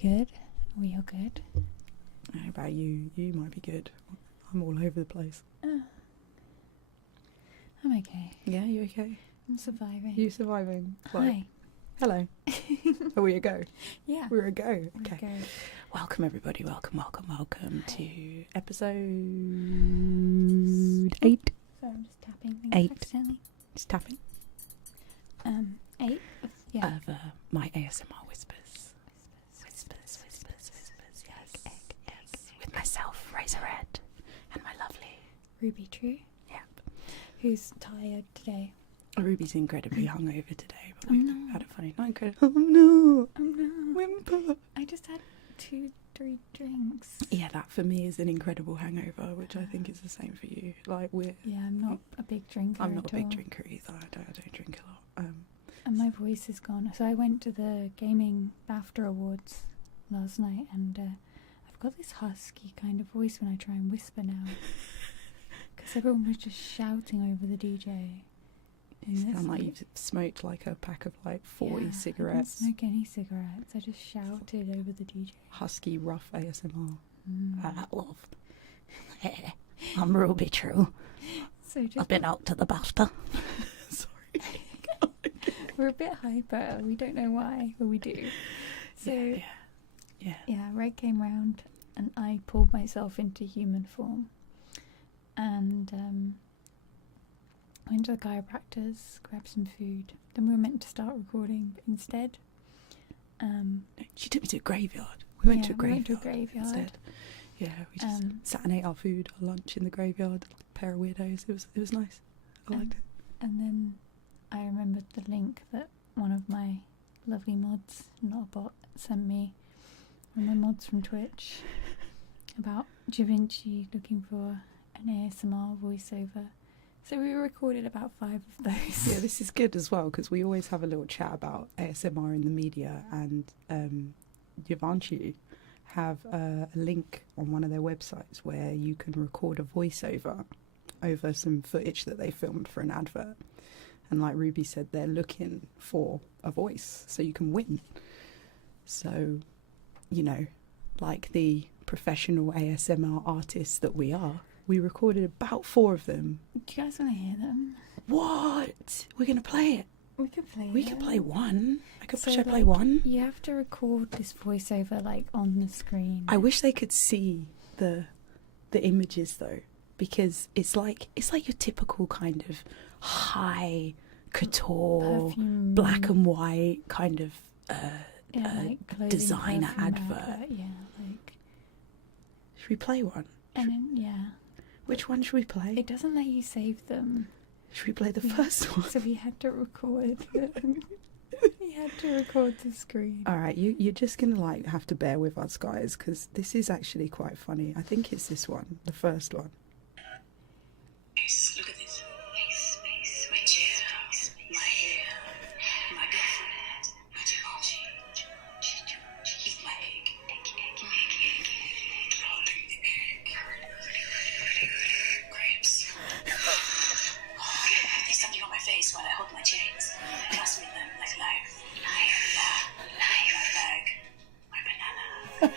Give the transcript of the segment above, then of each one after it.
good. We are good. How about you? You might be good. I'm all over the place. I'm okay. Yeah, you okay? I'm surviving. You surviving? Hi. Hello. Are we a go? Yeah. We're a go. We're Okay. a go. Welcome everybody. Welcome to episode 8. So I'm just tapping things 8. accidentally. Just tapping. 8. Yeah. Of my ASMR whispers. Whispers. Yes. With myself, Razor Red, and my lovely Ruby True. Yep. Who's tired today? Ruby's incredibly hungover today, but Oh, we've no. had a funny night. Oh no! Oh no. Whimper. I just had 2-3 drinks. Yeah, that for me is an incredible hangover, which I think is the same for you. Like Yeah, I'm not a big drinker. I'm not a big all. drinker either. I don't drink a lot. And my voice is gone. So I went to the gaming BAFTA awards last night, and I've got this husky kind of voice when I try and whisper now, because everyone was just shouting over the DJ. You sound like you've smoked like a pack of like 40 cigarettes. I didn't smoke any cigarettes. I just shouted over the DJ. Husky, rough ASMR. Love. I'm Ruby True. So just I've been out to the BAFTA. Sorry. we're a bit hyper. We don't know why, but we do. So Yeah. Red came round, and I pulled myself into human form, and went to the chiropractor's, grabbed some food. Then we were meant to start recording, but instead, She took me to a graveyard. We went to a graveyard. Instead. Yeah, we just sat and ate our food, our lunch in the graveyard. Like a pair of weirdos. It was nice. I liked it. And then I remembered the link that one of my lovely mods, not a bot, sent me. One of my mods from Twitch about Da Vinci looking for an ASMR voiceover. So we recorded about 5 of those. Yeah, this is good as well, because we always have a little chat about ASMR in the media, and Givenchy have a link on one of their websites where you can record a voiceover over some footage that they filmed for an advert. And like Ruby said, they're looking for a voice so you can win. So, you know, like the professional ASMR artists that we are, we recorded about 4 of them. Do you guys want to hear them? What? We're going to play it. We could play We could play one. Should I play like, one? You have to record this voiceover like on the screen. I wish they could see the images though, because it's like your typical kind of high couture, Perfume. black and white kind of like clothing, designer perfume advert. Yeah, like. Should we play one? And then Which one should we play? it doesn't let you save them. Should we play the first one? So we had to record. We had to record the screen. All right, you're just gonna like have to bear with us, guys, because this is actually quite funny. I think it's this one, the first one. Look at this. My chair, my hair, my girlfriend, my Givenchy. Eat my egg. Rolling the egg. Grapes. There's something on my face while I hold my chains. Trust me them like life. My bag. My banana.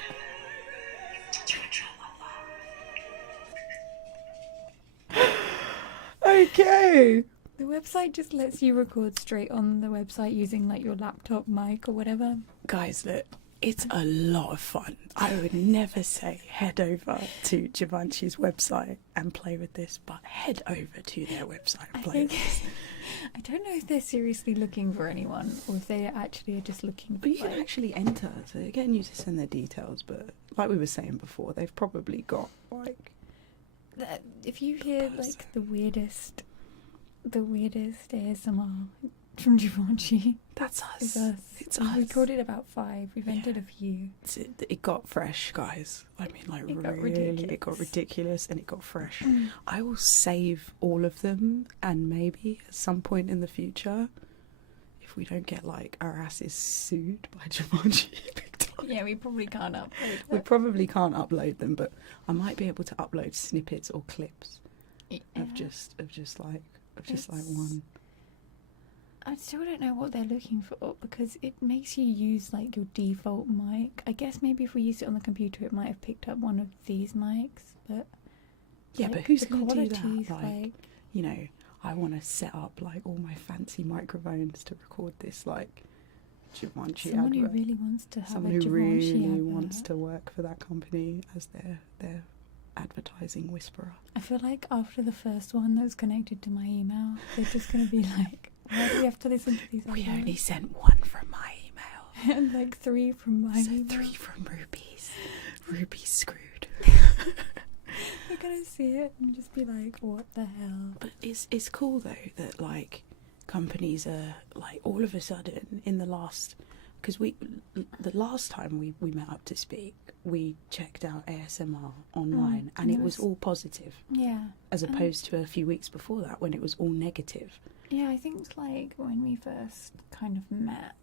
Okay. The website just lets you record straight on the website using like your laptop mic or whatever. Guys, look, it's a lot of fun. I would never say head over to Givenchy's website and play with this, but head over to their website and play with this. I don't know if they're seriously looking for anyone or if they actually are just looking for But you can actually enter, so they're getting you to send their details, but like we were saying before, they've probably got like... If you hear like the weirdest ASMR from Givenchy, That's it's us. us. It's We've us. recorded about 5. We've entered a few. It got fresh, guys. I mean, like, It got really, it got ridiculous and it got fresh. Mm. I will save all of them, and maybe at some point in the future, if we don't get like our asses sued by Givenchy big time, Yeah, we probably can't upload. we probably can't upload them, but I might be able to upload snippets or clips of just like one. I still don't know what they're looking for, because it makes you use like your default mic. I guess maybe if we used it on the computer, it might have picked up one of these mics, but Yeah, like, but who's the going to do quality's, that? Like, you know, I want to set up like all my fancy microphones to record this like Givenchy someone who advert. really wants to have Someone a who Givenchy really advert. wants to work for that company as their advertising whisperer. I feel like after the first one that was connected to my email, they're just going to be like, why do we have to listen to these We others? only sent one from my email. And like 3 from my So email. 3 from Ruby's. Ruby's screwed. They're going to see it and just be like, what the hell? But it's cool though that like companies are like all of a sudden in the last, because the last time we met up to speak, we checked out ASMR online and it was all positive, Yeah. as opposed to a few weeks before that when it was all negative. Yeah, I think like when we first kind of met,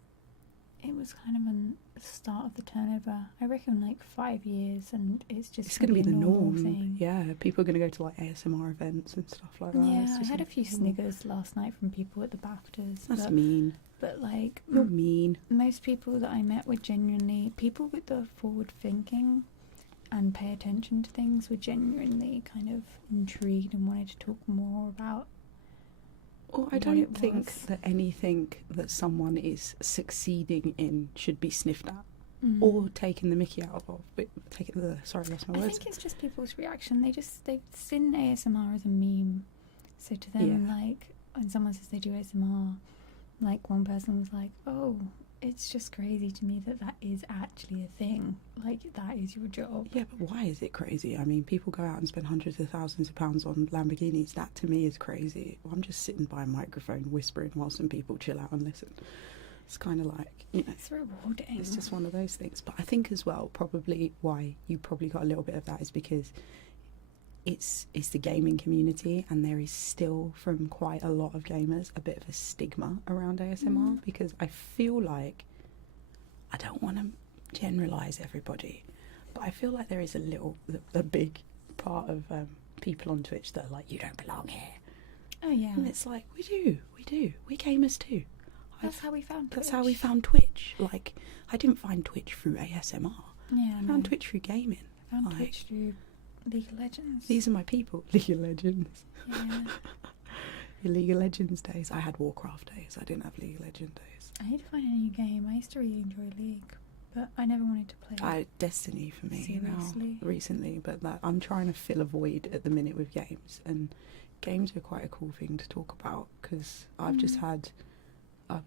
it was kind of on the start of the turnover. I reckon like 5 years, and it's just It's going to be a the normal norm. thing. Yeah, people are going to go to like ASMR events and stuff like that. Yeah, It's I just had a like, few oh, sniggers last night from people at the BAFTAs. That's mean. But like You're mean. most people that I met were genuinely people with the forward thinking and pay attention to things, were genuinely kind of intrigued and wanted to talk more about. Or I what don't it think was. that anything that someone is succeeding in should be sniffed at Mm. or taken the mickey out of. Sorry, I lost my I words. think it's just people's reaction. They've seen ASMR as a meme. So to them, Yeah. like when someone says they do ASMR, like one person was like, "Oh, it's just crazy to me that is actually a thing. Like that is your job." Yeah, but why is it crazy? I mean, people go out and spend hundreds of thousands of pounds on Lamborghinis. That to me is crazy. I'm just sitting by a microphone whispering while some people chill out and listen. It's kind of like, you know, It's rewarding. it's just one of those things. But I think as well, probably why you probably got a little bit of that is because it's the gaming community, and there is still, from quite a lot of gamers, a bit of a stigma around ASMR, because I feel like, I don't want to generalise everybody, but I feel like there is a big part of people on Twitch that are like, you don't belong here. Oh yeah. And it's like, we do, we gamers too. That's how we found Twitch. That's how we found Twitch. Like, I didn't find Twitch through ASMR. Yeah, I found Twitch through gaming. I found like, Twitch through League of Legends. These are my people. League of Legends. Yeah. Your League of Legends days. I had Warcraft days. I didn't have League of Legends days. I need to find a new game. I used to really enjoy League, but I never wanted to play. Destiny for me Seriously? now recently, but I'm trying to fill a void at the minute with games, and games are quite a cool thing to talk about, because I've just had.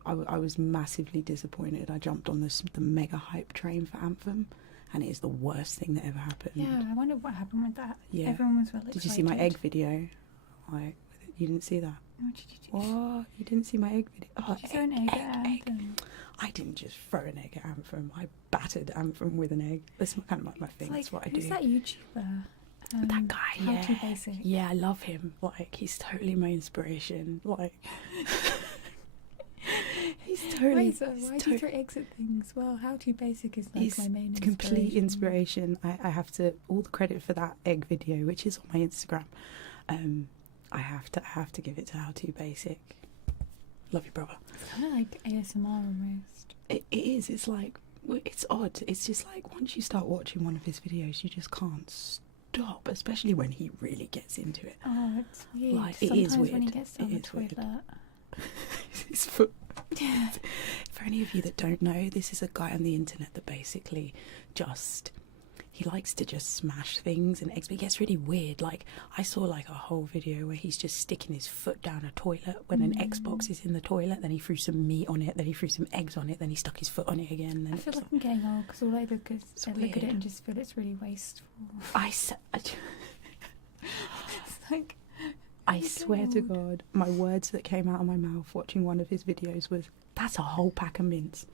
I was massively disappointed. I jumped on the mega hype train for Anthem, and it is the worst thing that ever happened. Yeah, I wonder what happened with that. Yeah. Everyone was well excited. Did you see my egg video? Like, you didn't see that? What did you do? What? You didn't see my egg video? Oh, Did you throw an egg at Anthem? I didn't just throw an egg at Anthem. I battered Anthem with an egg. That's kind of like my thing. That's what I do. Who's that YouTuber? That guy, How yeah. Too Basic. Yeah, I love him. Like, he's totally my inspiration. Like, he's totally. Wait, so why do you throw eggs at things? Well, How Too Basic is like He's my main complete inspiration. I have to, all the credit for that egg video, which is on my Instagram. I have to give it to How Too Basic. Love you, brother. It's kind of like ASMR almost. It is. It's like, it's odd. It's just like once you start watching one of his videos, you just can't stop, especially when he really gets into it. Oh, it's weird. Like, it Sometimes is when he weird. gets on It the is weird. toilet. His foot. For any of you that don't know, this is a guy on the internet that basically he likes to just smash things and eggs, but it gets really weird. Like, I saw like a whole video where he's just sticking his foot down a toilet when an Xbox is in the toilet, then he threw some meat on it, then he threw some eggs on it, then he stuck his foot on it again. Then I feel like I'm getting old because all I look at It's I look at it weird. and just feel it's really wasteful. It's like, I swear to God, my words that came out of my mouth watching one of his videos was, "That's a whole pack of mints."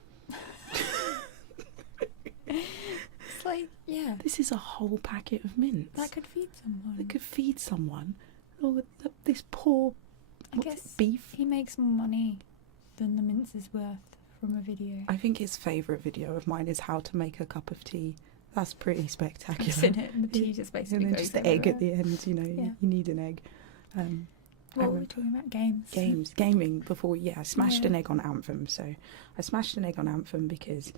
it's like, yeah, This is a whole packet of mints. that could feed someone. That could feed someone. Oh, this poor I guess beef. he makes more money than the mince is worth from a video. I think his favourite video of mine is how to make a cup of tea. That's pretty spectacular. I've seen it, and the tea just basically And then goes just the egg at everywhere. the end, you know, Yeah. you need an egg. What were we talking about? Games. Gaming before. Yeah, I smashed Yeah. an egg on Anthem. So I smashed an egg on Anthem because,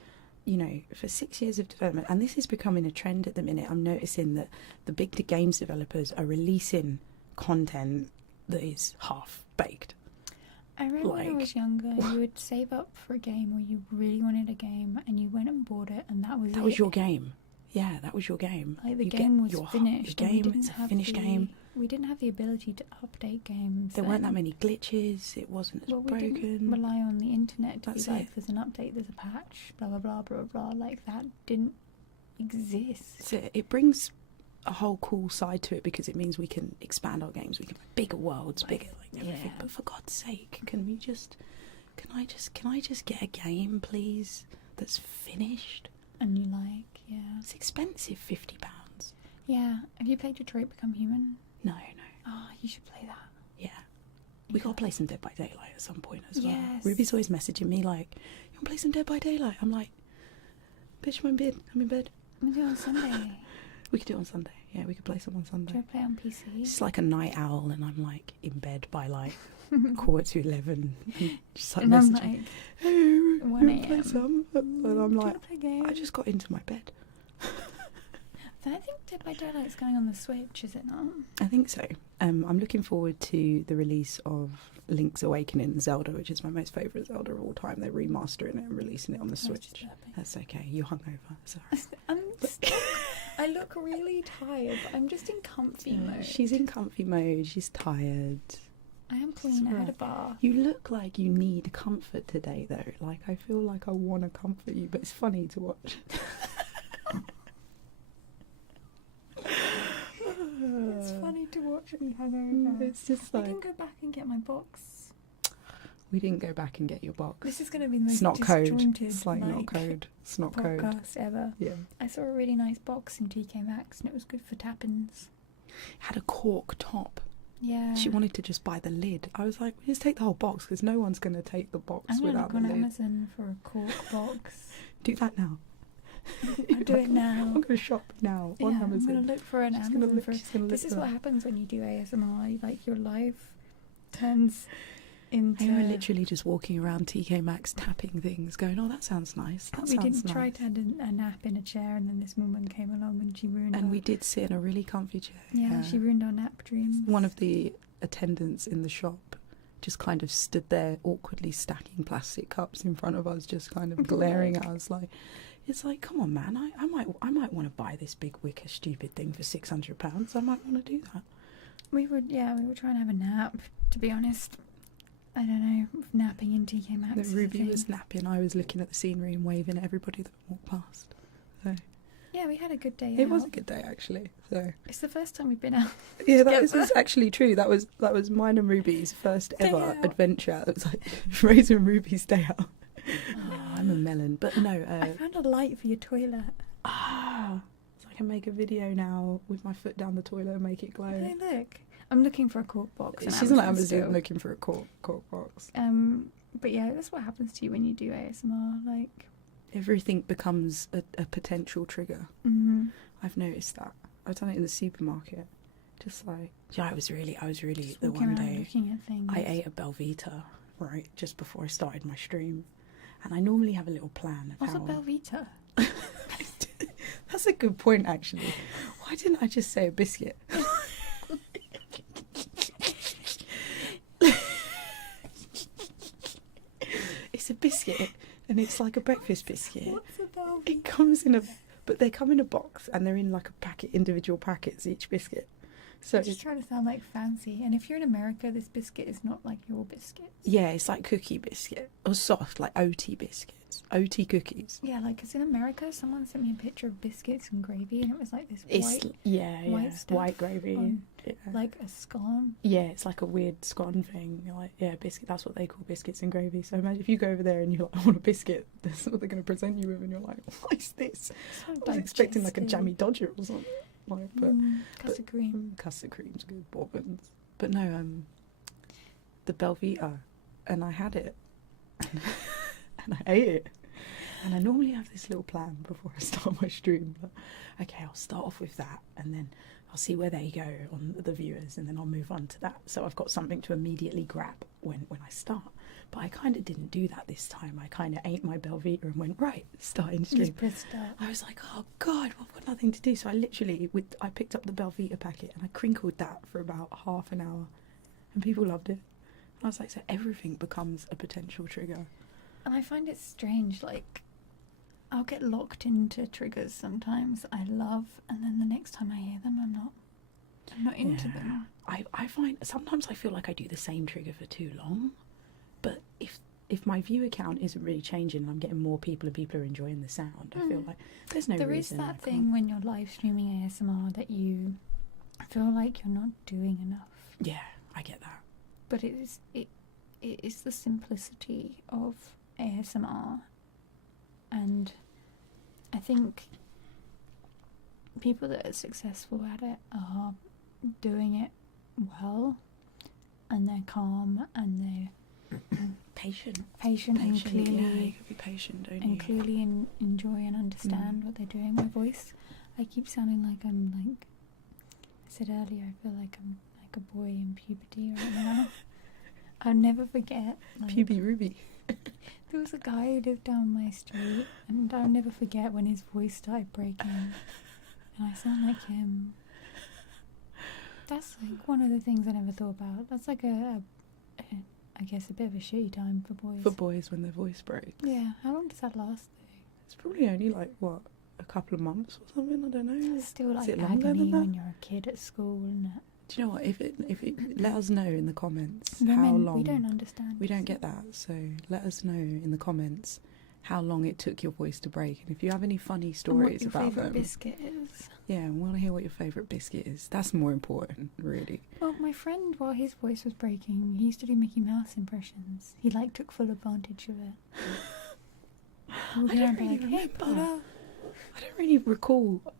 you know, for 6 years of development, and this is becoming a trend at the minute, I'm noticing that the big games developers are releasing content that is half-baked. I remember when I Like- was younger, you would save up for a game, or you really wanted a game, and you went and bought it, and that was That it. was your game. Yeah, that was your game. Like, the You game get was your finished. and we game, didn't it's a have finished the- game. We didn't have the ability to update games. There weren't that then. many glitches. It wasn't as Well, we broken. didn't rely on the internet to That's be like, it. there's an update, there's a patch, blah blah blah blah blah. Like, that didn't exist. So it brings a whole cool side to it because it means we can expand our games. We can have bigger worlds, bigger like everything. Yeah. But for God's sake, can I just get a game, please, that's finished? And you like, yeah, It's expensive, £50. yeah. Have you played Detroit Become Human? No. Oh, you should play that. Yeah. We gotta play some Dead by Daylight at some point as well. Yes. Ruby's always messaging me like, "You wanna play some Dead by Daylight?" I'm like, "Bitch, I'm in bed. I'm in bed." I'm gonna do it on Sunday. We could do it on Sunday. Yeah, we could play some on Do Sunday. you want to play on PC? It's like a night owl, and I'm like in bed by like 11:15, and just like And I'm messaging, like, "Hey, 1 we play a.m. some," and I'm like, play a game? "I just got into my bed." I think Dead by Daylight is going on the Switch, is it not? I think so. I'm looking forward to the release of Link's Awakening Zelda, which is my most favourite Zelda of all time. They're remastering it and releasing it on the I was Switch. just burping. That's okay. You're hungover. Sorry. I look really tired, but I'm just in comfy mode. She's in comfy mode. She's tired. I am clean. I had a bath. You look like you need comfort today, though. Like, I feel like I want to comfort you, but it's funny to watch. It's funny to watch me hungover. It's just I like, didn't go back and get my box. we didn't go back and get your box. This is going to be the most It's not code. disjointed, It's like not code. It's not code. podcast ever. Yeah. I saw a really nice box in TK Maxx, and it was good for tappins. Had a cork top. Yeah. She wanted to just buy the lid. I was like, we just take the whole box because no one's going to take the box I'm going to without look the on lid. Amazon for a cork box. Do that now. I'll do it now. I'm going to shop now on I'm Amazon. going to look for an She's Amazon gonna look, for. she's gonna look This is for what that. happens when you do ASMR. Like, your life turns into. They were literally just walking around TK Maxx tapping things, going, "Oh, that sounds nice. That We sounds didn't nice." try to add a nap in a chair, and then this woman came along and she ruined. And our, we did sit in a really comfy chair. Yeah, she ruined our nap dreams. One of the attendants in the shop just kind of stood there awkwardly stacking plastic cups in front of us, just kind of glaring at us like, it's like, come on, man, I might want to buy this big wicker stupid thing for £600. I might want to do that. We were trying to have a nap. To be honest, I don't know, napping in TK Maxx. That is a Ruby thing. was napping. I was looking at the scenery and waving at everybody that walked past. So Yeah, we had a good day. it out. was a good day actually. So It's the first time we've been out. yeah, that together. is actually true. That was mine and Ruby's first Day ever out. adventure. It was like Rose and Ruby's day out. Oh, I'm a melon, but no. I found a light for your toilet. So I can make a video now with my foot down the toilet and make it glow. Hey, look. I'm looking for a cork box. on She's not Amazon Amazon still. looking for a cork box. But yeah, that's what happens to you when you do ASMR. Like, Everything becomes a potential trigger. I've noticed that. I've done it in the supermarket. Just like, yeah, I was really just the walking one around day looking at things. I ate a Belvita right just before I started my stream, and I normally have a little plan of What's a how. Belvita? That's a good point, actually. Why didn't I just say a biscuit? It's a biscuit, and it's like a breakfast biscuit. What's a Belvita? It comes in but they come in a box, and they're in like a packet, individual packets, each biscuit. So I'm just trying to sound like fancy. And if you're in America, this biscuit is not like your biscuit. yeah, it's like cookie biscuit, or soft, like OT biscuits, OT cookies. Yeah, like, because in America, someone sent me a picture of biscuits and gravy, and it was like this It's white, yeah, stuff white gravy. on, Yeah. like a scone. Yeah, it's like a weird scone thing. You're like, yeah, biscuit. That's what they call biscuits and gravy. So imagine if you go over there and you're like, I want a biscuit. That's what they're going to present you with, and you're like, what is this? So I was expecting like a digestive. jammy dodger or something. Like, but Custard cream. custard cream's good, bobbins. But no, the Belvita, and I had it, and I ate it. And I normally have this little plan before I start my stream. But okay, I'll start off with that, and then I'll see where they go on the viewers, and then I'll move on to that. So I've got something to immediately grab when I start. But I kind of didn't do that this time. I kind of ate my Belvita and went, right, starting stream. Just press start. I was like, oh God, I've got nothing to do. So I picked up the Belvita packet and I crinkled that for about half an hour, and people loved it. And I was like, so everything becomes a potential trigger. And I find it strange, like, I'll get locked into triggers sometimes I love, and then the next time I hear them, I'm not into them. I find sometimes I feel like I do the same trigger for too long, but if my view count isn't really changing and I'm getting more people and people are enjoying the sound, I feel like there's no reason. There is that thing when you're live streaming ASMR that you feel like you're not doing enough. Yeah, I get that. But it is the simplicity of ASMR, and I think people that are successful at it are doing it well, and they're calm and they're patient and clearly, yeah, you can be patient, don't you? And clearly enjoy and understand what they're doing. My voice, I keep sounding like I'm like I said earlier, I feel like I'm like a boy in puberty right now. I'll never forget, like, Puby Ruby. there was a guy who lived down my street, and I'll never forget when his voice started breaking and I sound like him. That's like one of the things I never thought about. That's like I guess a bit of a shitty time for boys. For boys when their voice breaks. Yeah, how long does that last though? It's probably only like, what, a couple of months or something, I don't know. It's still like it longer agony than that? when you're a kid at school, isn't it? Do you know what? If it let us know in the comments Women, how long. we don't understand. We don't get that, so let us know in the comments how long it took your voice to break, and if you have any funny stories and what your about favourite them. biscuit is. Yeah, we want to hear what your favourite biscuit is. That's more important, really. Well, my friend, while his voice was breaking, he used to do Mickey Mouse impressions. He like took full advantage of it. I don't really remember.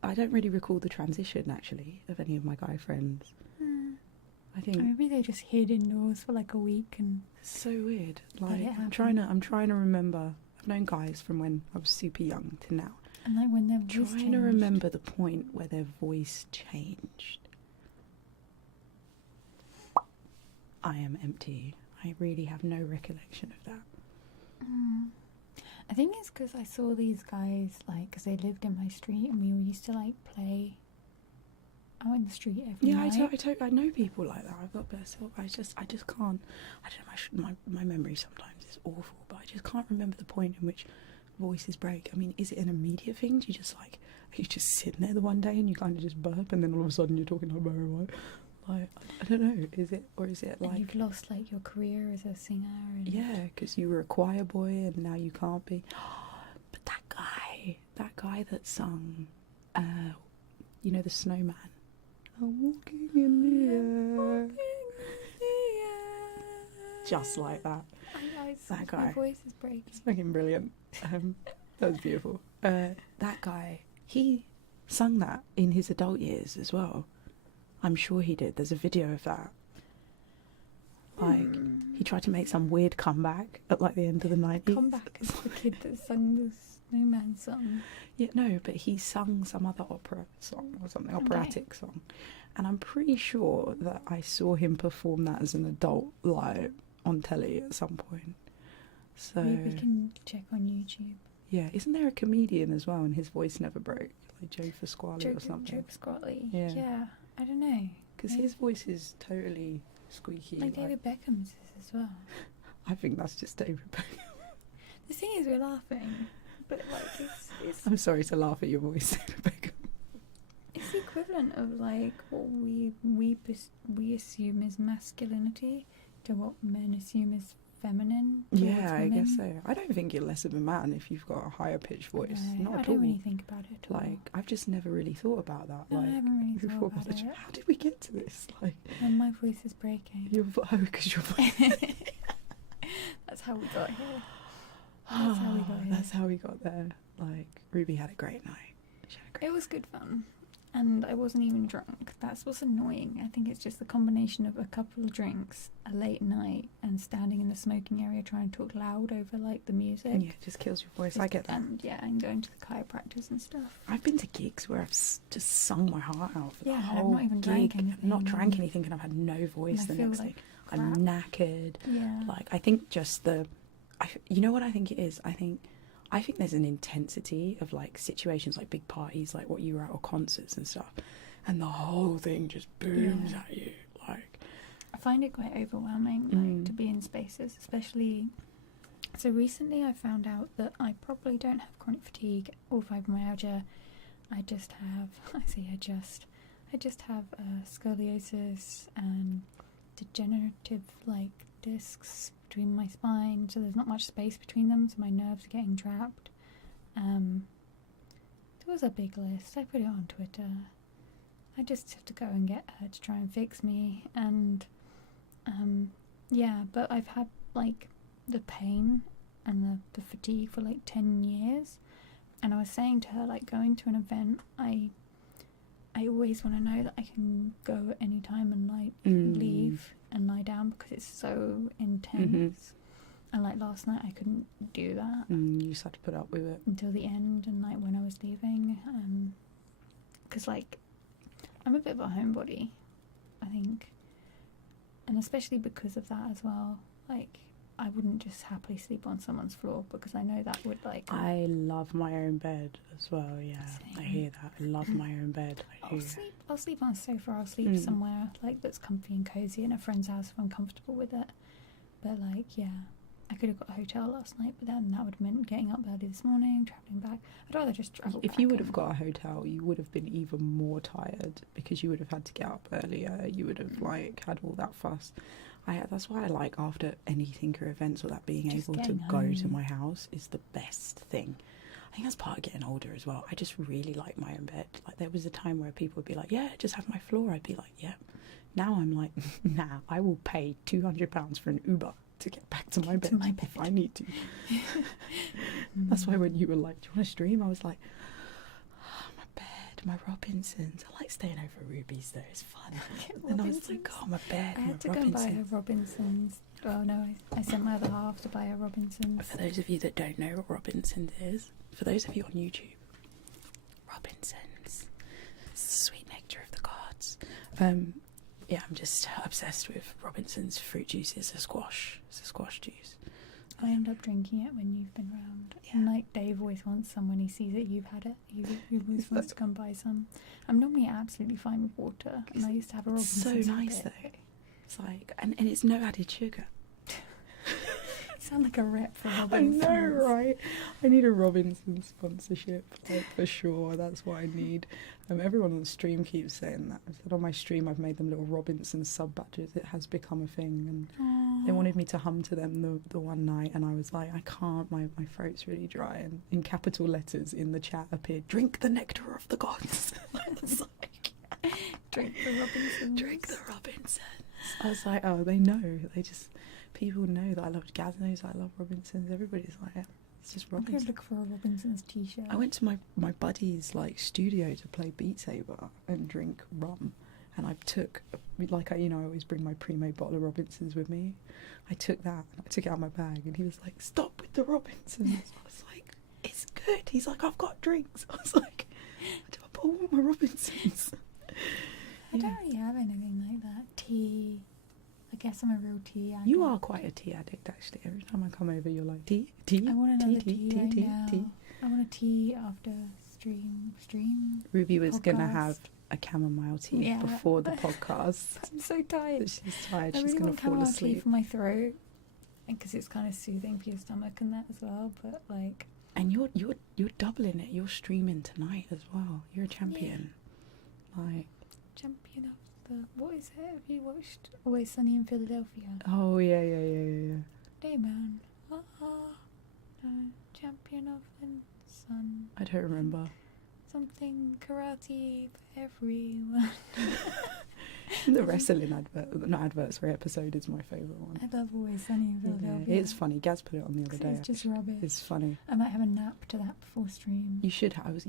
I don't really recall the transition actually of any of my guy friends. I think Maybe they just hid indoors for like a week and. it's so weird. Like it I'm trying to remember. I've known guys from when I was super young to now. And like when their voice Trying changed. to remember the point where their voice changed. I am empty. I really have no recollection of that. I think it's because I saw these guys, like, because they lived in my street and we all used to like play out in the street every night. I know people like that. I've got best. I just can't. I don't know. My memory sometimes is awful, but I just can't remember the point in which voices break. I mean, is it an immediate thing? Do you just like, are you just sitting there the one day and you kind of just burp and then all of a sudden you're talking like Barry White? Like, I don't know. Is it like you've lost like your career as a singer? And yeah, because you were a choir boy and now you can't be. But that guy that sung, you know, the Snowman. I'm walking in the air. Just like that. That guy. My voice is breaking. It's fucking brilliant. That was beautiful. That guy, he sung that in his adult years as well. I'm sure he did. There's a video of that. Like, he tried to make some weird comeback at like the end of the 90s. Comeback as the kid that sung the Snowman song. Yeah, no, but he sung some other opera song or something, operatic song. And I'm pretty sure that I saw him perform that as an adult live on telly at some point. So Maybe we can check on YouTube. yeah, isn't there a comedian as well and his voice never broke? Like Joe Pasquale or something. Joe Pasquale. Yeah. I don't know. Because his voice is totally squeaky. Like David Beckham's is as well. I think that's just David Beckham. The thing is, we're laughing, but like it's I'm sorry to laugh at your voice, David Beckham. it's the equivalent of like what we assume is masculinity to what men assume is feminine. Yeah, I guess women. so. I don't think you're less of a man if you've got a higher pitched voice. No, Not I at don't all. really think about it at all. Like, I've just never really thought about that. No, I Like, haven't really before thought about college. it. How did we get to this? Like, And my voice is breaking. because your voice. That's how we got here. That's how we got here. That's how we got there. Like, Ruby had a great night. She had a great It was good fun. and I wasn't even drunk. That's what's annoying. I think it's just the combination of a couple of drinks, a late night, and standing in the smoking area trying to talk loud over like the music. Yeah, it just kills your voice. I get that. And yeah, and going to the chiropractors and stuff. I've been to gigs where I've just sung my heart out for the I've whole not even gig. drank anything. Not drank anything, and I've had no voice the I feel next like day. I'm knackered. Yeah. Like, I think just you know what I think it is? I think there's an intensity of like situations like big parties, like what you were at, or concerts and stuff, and the whole thing just booms at you. Like, I find it quite overwhelming, like to be in spaces, especially. So recently, I found out that I probably don't have chronic fatigue or fibromyalgia. I just have. I just have scoliosis and degenerative like discs between my spine, so there's not much space between them, so my nerves are getting trapped. There was a big list. I put it on Twitter. I just have to go and get her to try and fix me, and but I've had like the pain and the fatigue for like 10 years, and I was saying to her, like, going to an event, I always want to know that I can go at any time and like leave and lie down, because it's so intense. And like last night I couldn't do that. You just had to put up with it until the end, and like when I was leaving, because like I'm a bit of a homebody, I think, and especially because of that as well. Like, I wouldn't just happily sleep on someone's floor, because I know that would like. I love my own bed as well. Yeah, same. I hear that. I love my own bed. I'll sleep on a sofa. I'll sleep somewhere like that's comfy and cozy in a friend's house if I'm comfortable with it. But like, yeah, I could have got a hotel last night, but then that would have meant getting up early this morning, travelling back. I'd rather just travel. If you would have got a hotel, you would have been even more tired, because you would have had to get up earlier. You would have like had all that fuss. That's why I like, after any thinker events, or that being just able to go to my house is the best thing. I think that's part of getting older as well. I just really like my own bed. Like, there was a time where people would be like, yeah, just have my floor. I'd be like, yeah. Now I'm like, nah, I will pay £200 for an Uber to get back to my bed if I need to. That's why when you were like, do you want to stream? I was like, my bed, my Robinsons. I like staying over Ruby's though, it's fun. And I was like, oh, my bed, I had to go and buy her Robinsons. Oh no, I sent my other half to buy her Robinsons. For those of you that don't know what Robinsons is, for those of you on YouTube, Robinsons, sweet nectar of the gods. Yeah, I'm just obsessed with Robinsons fruit juice. It's a squash juice. I end up drinking it when you've been round. Yeah. And like, Dave always wants some when he sees that you've had it. He always wants to come buy some. I'm normally absolutely fine with water, and I used to have a Robinsons. It's so nice though. It's like, and it's no added sugar. You sound like a rep for Robinsons. I know, right? I need a Robinsons sponsorship, like, for sure. That's what I need. Everyone on the stream keeps saying that. I said on my stream I've made them little Robinsons sub badges. It has become a thing, and they wanted me to hum to them the one night, and I was like, I can't. My throat's really dry. And in capital letters in the chat appeared, "Drink the nectar of the gods." I was like, drink the Robinsons. Drink the Robinsons. I was like, oh, they know. People know that I love Gaznos, I love Robinsons. Everybody's like, it's just I'm Robinsons. gonna look for a Robinsons t-shirt. I went to my buddy's like studio to play Beat Saber and drink rum, and I took, like, I always bring my pre-made bottle of Robinsons with me. I took that and I took it out of my bag, and he was like, stop with the Robinsons. I was like, it's good. He's like, I've got drinks. I was like, I want my Robinsons. I don't really have anything like that. Tea. I guess I'm a real tea addict. You are quite a tea addict, actually. Every time I come over, you're like, tea. I want another tea now. I want a tea after stream. Ruby was podcast. gonna have a chamomile tea before the podcast. I'm so tired. But she's tired. I She's really gonna want fall chamomile asleep. tea for my throat, and because it's kind of soothing for your stomach and that as well. But like, and you're doubling it. You're streaming tonight as well. You're a champion. Yeah. Like, champion of the, what is it? Have you watched Always Sunny in Philadelphia? oh yeah. Dayman. Champion of the sun. I don't remember. Something karate for everyone. The wrestling episode is my favourite one. I love Always Sunny in Philadelphia. Yeah, it's funny. Gaz put it on the other day. It's just rubbish. It's funny. I might have a nap to that before stream. You should. I was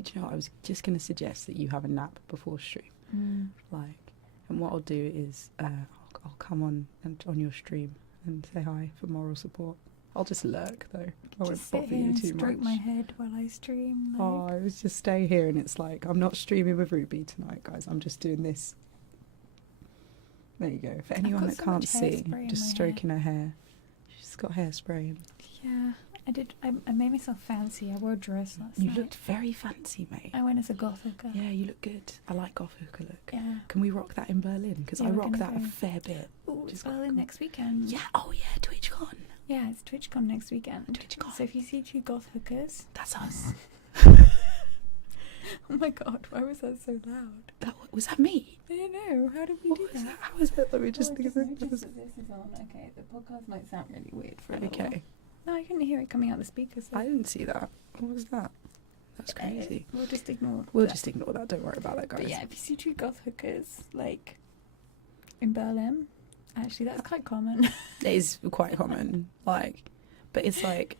just going to suggest that you have a nap before stream. And what I'll do is I'll come on your stream and say hi for moral support. I'll just lurk though. I won't Just sit bother here you and too stroke much. my head while I stream. Like. Oh, I was just stay here, and it's like I'm not streaming with Ruby tonight, guys. I'm just doing this. There you go. For anyone got that so can't much see, hairspray in just my stroking her hair. She's got hairspray. Yeah, I did. I made myself fancy. I wore a dress last You night. looked very fancy, mate. I went as a goth hooker. Yeah, you look good. I like goth hooker look. Yeah. Can we rock that in Berlin? Because Yeah, I we're rock gonna that a go. fair bit. Oh, it's Just Berlin cool. next weekend. Yeah. Oh yeah, TwitchCon. Yeah, it's TwitchCon next weekend. TwitchCon. So if you see two goth hookers, That's us. oh my god, why was that so loud? Was that me? I don't know. How did we What do was that? that? How was it? Let me just Oh, I think of just it. noticed that this is on. Okay, the podcast might sound really weird for a little while. Okay. No, I couldn't hear it coming out the speakers. So I didn't see that. What was that? That's crazy. We'll just ignore. We'll that. just ignore that. Don't worry about that, guys. But yeah, if you see two goth hookers like in Berlin, actually that's quite common. It is quite common. But it's like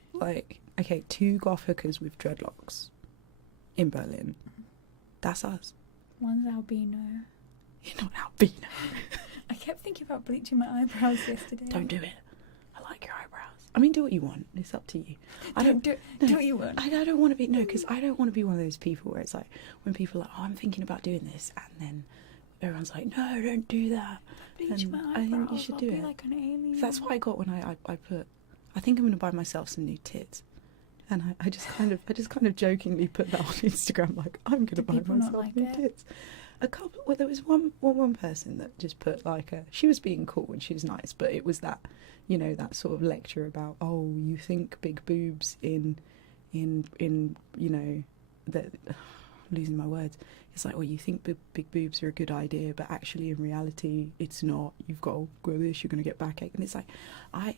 okay, two goth hookers with dreadlocks in Berlin. That's us. One's albino. You're not albino. I kept thinking about bleaching my eyebrows yesterday. Don't do it. I like your eyebrows. I mean, do what you want. It's up to you. I don't do what you want. I don't want to be because I don't want to be one of those people where it's like when people are like, oh, I'm thinking about doing this, and then everyone's like, no, don't do that. Bleach And my eyebrows. I think you should I'll do be it. like an alien. That's what I got when I put. I think I'm going to buy myself some new tits, and I just kind of jokingly put that on Instagram, like I'm going to Did buy people not myself like new it? tits. A couple. Well, there was one person that just put like a. She was being cool and she was nice, but it was that, that sort of lecture about you think big boobs in that. Losing my words. It's like, you think big boobs are a good idea, but actually in reality it's not. You've got to grow this, you're going to get backache. And it's like,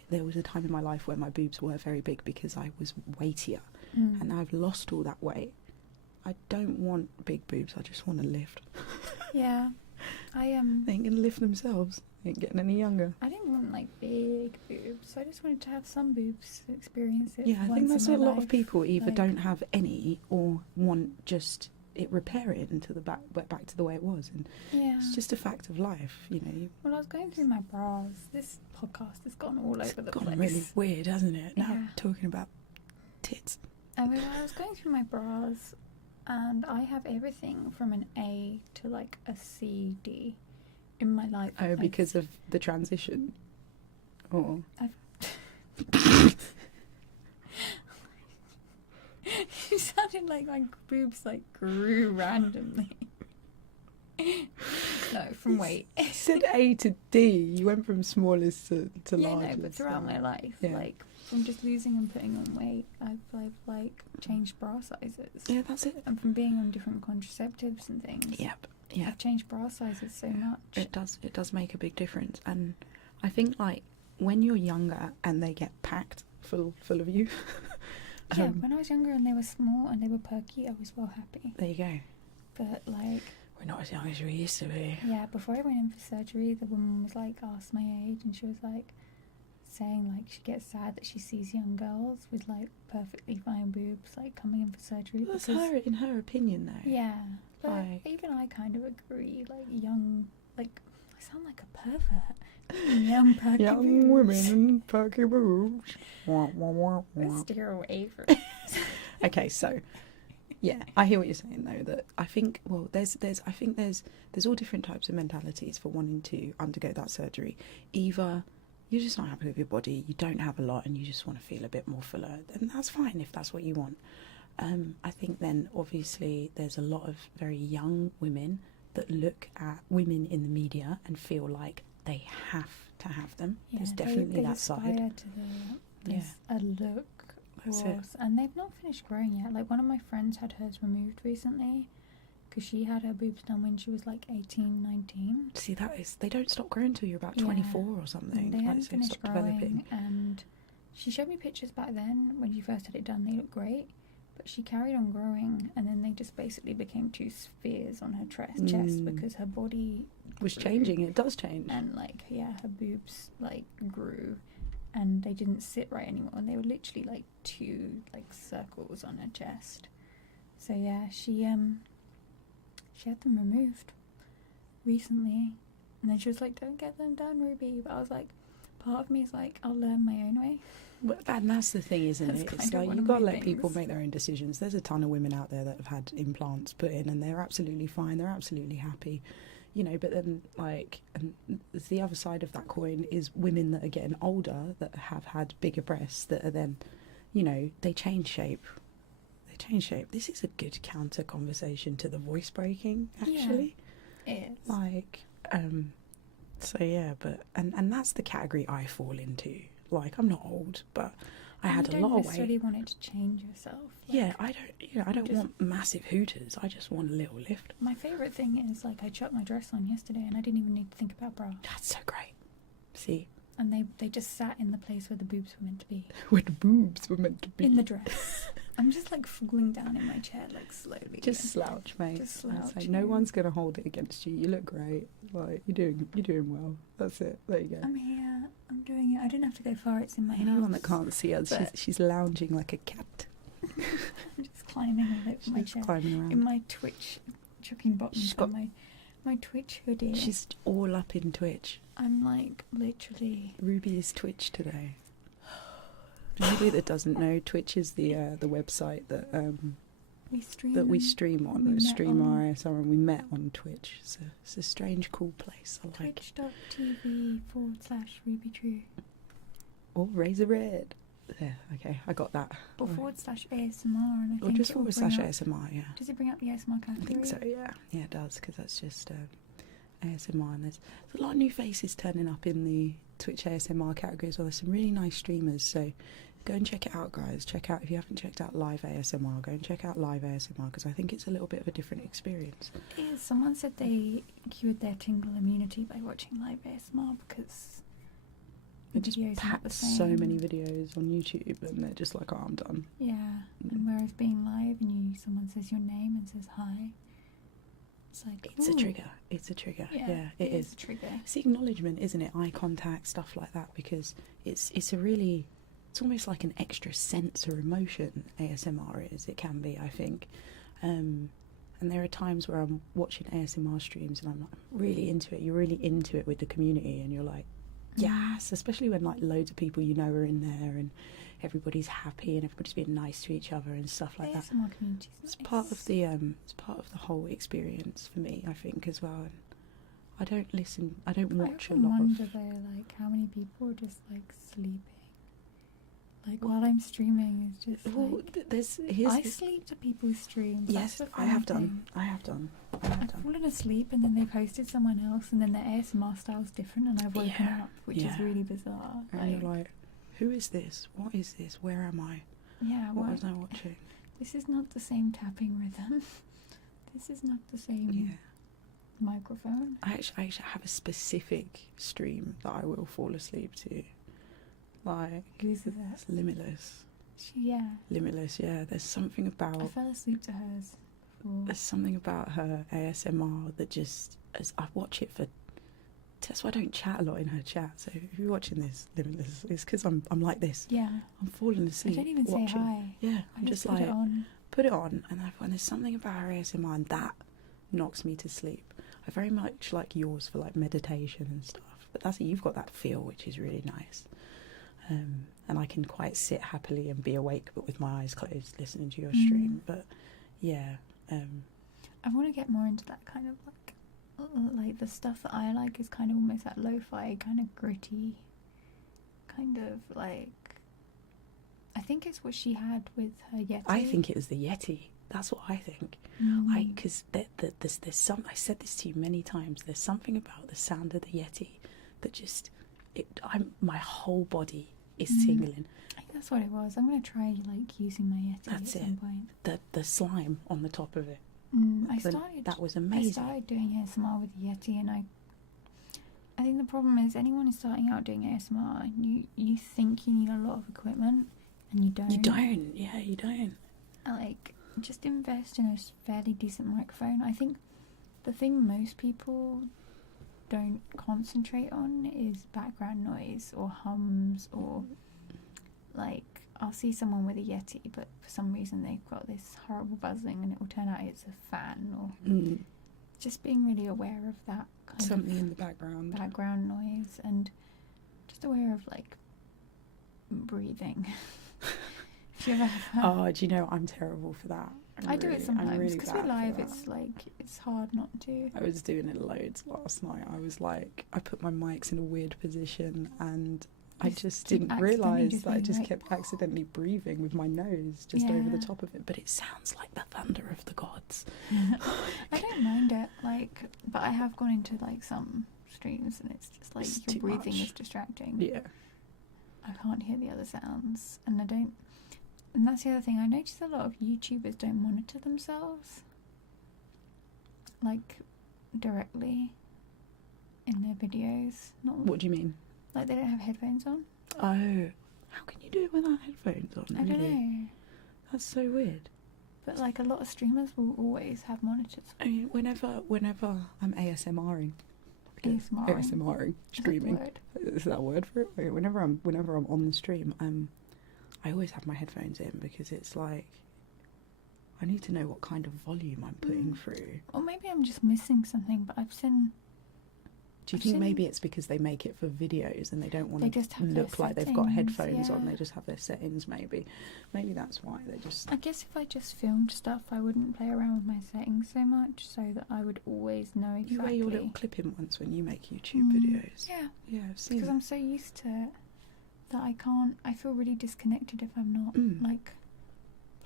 there was a time in my life where my boobs were very big because I was weightier, and I've lost all that weight. I don't want big boobs, I just want to lift. Yeah. They ain't going to lift themselves. They ain't getting any younger. I didn't want like big boobs. I just wanted to have some boobs to experience it. Yeah, I think that's in what a my lot of life. people either Like- don't have any or want just it repaired into the back to the way it was, and Yeah. it's just a fact of life, Well, I was going through my bras. This podcast has gone all over the Gone place. really weird, hasn't it? Now Yeah. talking about tits. I mean, I was going through my bras, and I have everything from an A to like a C, D in my life. Oh, because of the transition? Or You sounded like my boobs like grew randomly. No, from weight. you said A to D. You went from smallest to Yeah, largest. no, but throughout my life, Yeah. like from just losing and putting on weight, I've like changed bra sizes. Yeah, that's it. And from being on different contraceptives and things. Yep. Yeah. I've changed bra sizes so much. It does make a big difference, and I think like when you're younger and they get packed full of you. Yeah, when I was younger and they were small and they were perky, I was well happy. There you go. But like, We're not as young as we used to be. yeah, before I went in for surgery, the woman was like, asked my age, and she was like saying like she gets sad that she sees young girls with like perfectly fine boobs like coming in for surgery. That's because, her, in her opinion, though. yeah, but Like- even I kind of agree. Like young, like I sound like a pervert. Young perky Young boobs. women and perky boobs. Wah, wah, wah, Let's wah. steer away from it. Okay, so yeah, I hear what you're saying though. That I think there's all different types of mentalities for wanting to undergo that surgery. Either you're just not happy with your body, you don't have a lot, and you just want to feel a bit more fuller, then that's fine if that's what you want. I think then obviously there's a lot of very young women that look at women in the media and feel like they have to have them. Yeah, There's definitely they that aspire side. to there's a look. That's it. Course. And they've not finished growing yet. Like one of my friends had hers removed recently because she had her boobs done when she was like 18, 19. See, they don't stop growing until you're about Yeah. 24 or something. They Like, hadn't so finished stop growing, developing. and she showed me pictures back then when she first had it done. They looked great, but she carried on growing, and then they just basically became two spheres on her chest Mm. because her body was grew. changing. It does change. And like, yeah, her boobs like grew, and they didn't sit right anymore, and they were literally like 2 like circles on her chest. So yeah, she had them removed recently, and then she was like, "Don't get them done, Ruby." But I was like, part of me is like, I'll learn my own way. And that's the thing, isn't That's it? kind It's of like one you've of got to my let people things. make their own decisions. There's a ton of women out there that have had implants put in, and they're absolutely fine. They're absolutely happy, you know. But then, like, and the other side of that coin is women that are getting older that have had bigger breasts that are then, you know, they change shape. They change shape. This is a good counter conversation to the voice breaking, actually. Yeah, it is. Like, so yeah, but and that's the category I fall into. Like, I'm not old, but I had a lot You of don't weight. necessarily want it to change yourself. Like, Yeah, I don't just- want massive hooters. I just want a little lift. My favourite thing is, like, I chucked my dress on yesterday and I didn't even need to think about bra. That's so great. See, And they just sat in the place where the boobs were meant to be. where the boobs were meant to be. In the dress. I'm just, like, falling down in my chair, like, slowly. Just slouch, mate. Just It's like, slouch, no yeah. one's gonna hold it against you. You look great. Like, you're doing well. That's it. There you go. I'm here. I'm doing it. I didn't have to go far. It's in my Anyone house. that can't see us, but- she's lounging like a cat. I'm just climbing all over my She's chair. climbing around. In my Twitch chucking buttons She's and got- my Twitch hoodie. She's all up in Twitch. I'm, like, literally... Ruby is Twitch today. Anybody that doesn't know, Twitch is the website that We stream. that we and stream on. we We met stream on- our ASMR, and we met on Twitch. So it's a strange, cool place. I like it. Twitch.tv/RubyTrue. Oh, Razor Red. Yeah, okay, I got that. Or /ASMR. And I Or think just it will / bring up- ASMR, yeah. Does it bring up the ASMR I category? think so, yeah. Yeah, it does, because that's just ASMR. And there's a lot of new faces turning up in the Twitch ASMR category as well. There's some really nice streamers, so go and check it out, guys. Check out, if you haven't checked out live ASMR, go and check out live ASMR, because I think it's a little bit of a different experience. Yeah, someone said they cured their tingle immunity by watching live ASMR because the It just videos are not the packs same. so many videos on YouTube, and they're just like, oh, I'm done. Yeah, and whereas being live and someone says your name and says hi, it's like, It's a ooh. trigger. It's a trigger. Yeah, it is is. a trigger. It's the acknowledgement, isn't it? Eye contact, stuff like that, because it's almost like an extra sense or emotion. ASMR is. It can be, I think. And there are times where I'm watching ASMR streams and I'm like really into it. You're really into it with the community, and you're like, yes. Especially when like loads of people you know are in there, and everybody's happy and everybody's being nice to each other and stuff like that. ASMR community's It's nice. part of the whole experience for me, I think, as well. And I don't watch a I often lot wonder of. though, like how many people are just like sleeping. Like while I'm streaming, it's just Well, like here's I sleep to people's streams. yes, That's the I have funny done. thing. I have done. I've fallen asleep and then they've hosted someone else, and then their ASMR style's different, and I've woken Yeah, up, which is yeah. really bizarre. And you're like, who is this? What is this? Where am I? yeah, What why? was I watching? This is not the same tapping rhythm. This is not the same Yeah. microphone. I actually have a specific stream that I will fall asleep to. Like, Whose is that? it's Limitless. Yeah, Limitless, yeah. There's something I about fell asleep to hers. there's something about her ASMR that just, as I watch it for. That's why I don't chat a lot in her chat. So if you're watching this, Limitless, it's because I'm like this. Yeah, I'm falling I asleep. don't even watching. say hi. Yeah, I I'm just put like it on. put it on, and when there's something about her ASMR, and that knocks me to sleep. I very much like yours for like meditation and stuff, but you've got that feel, which is really nice. And I can quite sit happily and be awake, but with my eyes closed, listening to your stream. But yeah, I want to get more into that kind of like the stuff that I like is kind of almost that lo-fi, kind of gritty, kind of like. I think it's what she had with her Yeti. I think it was the Yeti. That's what I think. Mm. Because there's some. I said this to you many times. There's something about the sound of the Yeti that just, my whole body is tingling. I think that's what it was. I'm gonna try like using my Yeti That's at it. some point. The slime on the top of it. That was I amazing. started doing ASMR with the Yeti, and I think the problem is anyone who's starting out doing ASMR, you think you need a lot of equipment, and you don't. You don't. Yeah, you don't. Like, just invest in a fairly decent microphone. I think the thing most people don't concentrate on is background noise or hums, or like I'll see someone with a Yeti, but for some reason they've got this horrible buzzing, and it will turn out it's a fan, or just being really aware of that kind Something of in the background. background noise, and just aware of like breathing. If you ever have Oh, do you know, I'm terrible for that. I do it sometimes because we're bad for live. that. It's like it's hard not to. I was doing it loads last night. I was like, I put my mics in a weird position, and I just keep didn't accidentally realise just that I being just like, kept accidentally breathing with my nose just over the Yeah. top of it. But it sounds like the thunder of the gods. I don't mind it, like, but I have gone into like some streams and it's just like It's your too breathing much. is distracting. Yeah. I can't hear the other sounds, and I don't. And that's the other thing. I notice a lot of YouTubers don't monitor themselves, like, directly in their videos. Not What do you mean? like they don't have headphones on. Oh, how can you do it without headphones on? I don't really? know, That's so weird. but like a lot of streamers will always have monitors. I mean, whenever I'm ASMRing, ASMRing. streaming. Is that the word? Is that a word for it? Wait, whenever I'm on the stream, I always have my headphones in because it's like I need to know what kind of volume I'm putting through. Or maybe I'm just missing something, but I've seen Do you I've think seen- maybe it's because they make it for videos and they don't want They to just have their look like they've got settings, headphones on? yeah. They just have their settings. Maybe that's why they just. I guess if I just filmed stuff, I wouldn't play around with my settings so much, so that I would always know exactly. You wear your little clip in once when you make YouTube videos. Yeah, Yeah, I've seen. because I'm so used to it that I can't. I feel really disconnected if I'm not like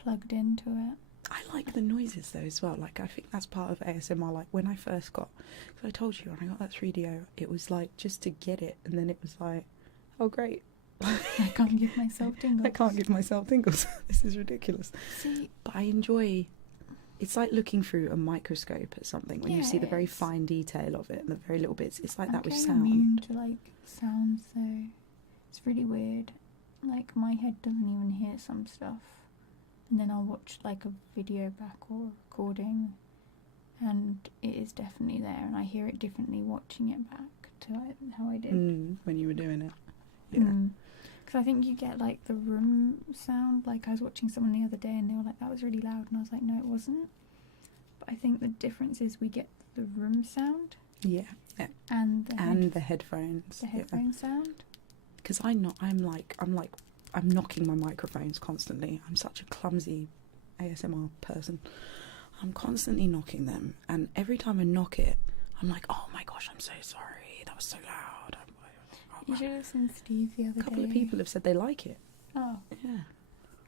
plugged into it. I like the noises though as well. Like I think that's part of ASMR. Like when I first got, because I told you when I got that 3DO, it was like just to get it, and then it was like, oh great, I can't give myself tingles. I can't give myself tingles. This is ridiculous. See, But I enjoy. It's like looking through a microscope at something when you Yeah, see the it very is. fine detail of it and the very little bits. It's like I'm that with getting sound. immune to like sounds, though. It's really weird. Like my head doesn't even hear some stuff, and then I'll watch like a video back or recording, and it is definitely there, and I hear it differently watching it back to how I did. When you were doing it. Yeah. Because I think you get like the room sound. Like I was watching someone the other day and they were like, that was really loud, and I was like, no, it wasn't. But I think the difference is we get the room sound Yeah. and The headphones. the headphone sound. Because I'm knocking my microphones constantly. I'm such a clumsy ASMR person. I'm constantly knocking them, and every time I knock it, I'm like, oh my gosh, I'm so sorry. That was so loud. You should have seen Steve the other day. A couple of people have said they like it. Oh, Yeah.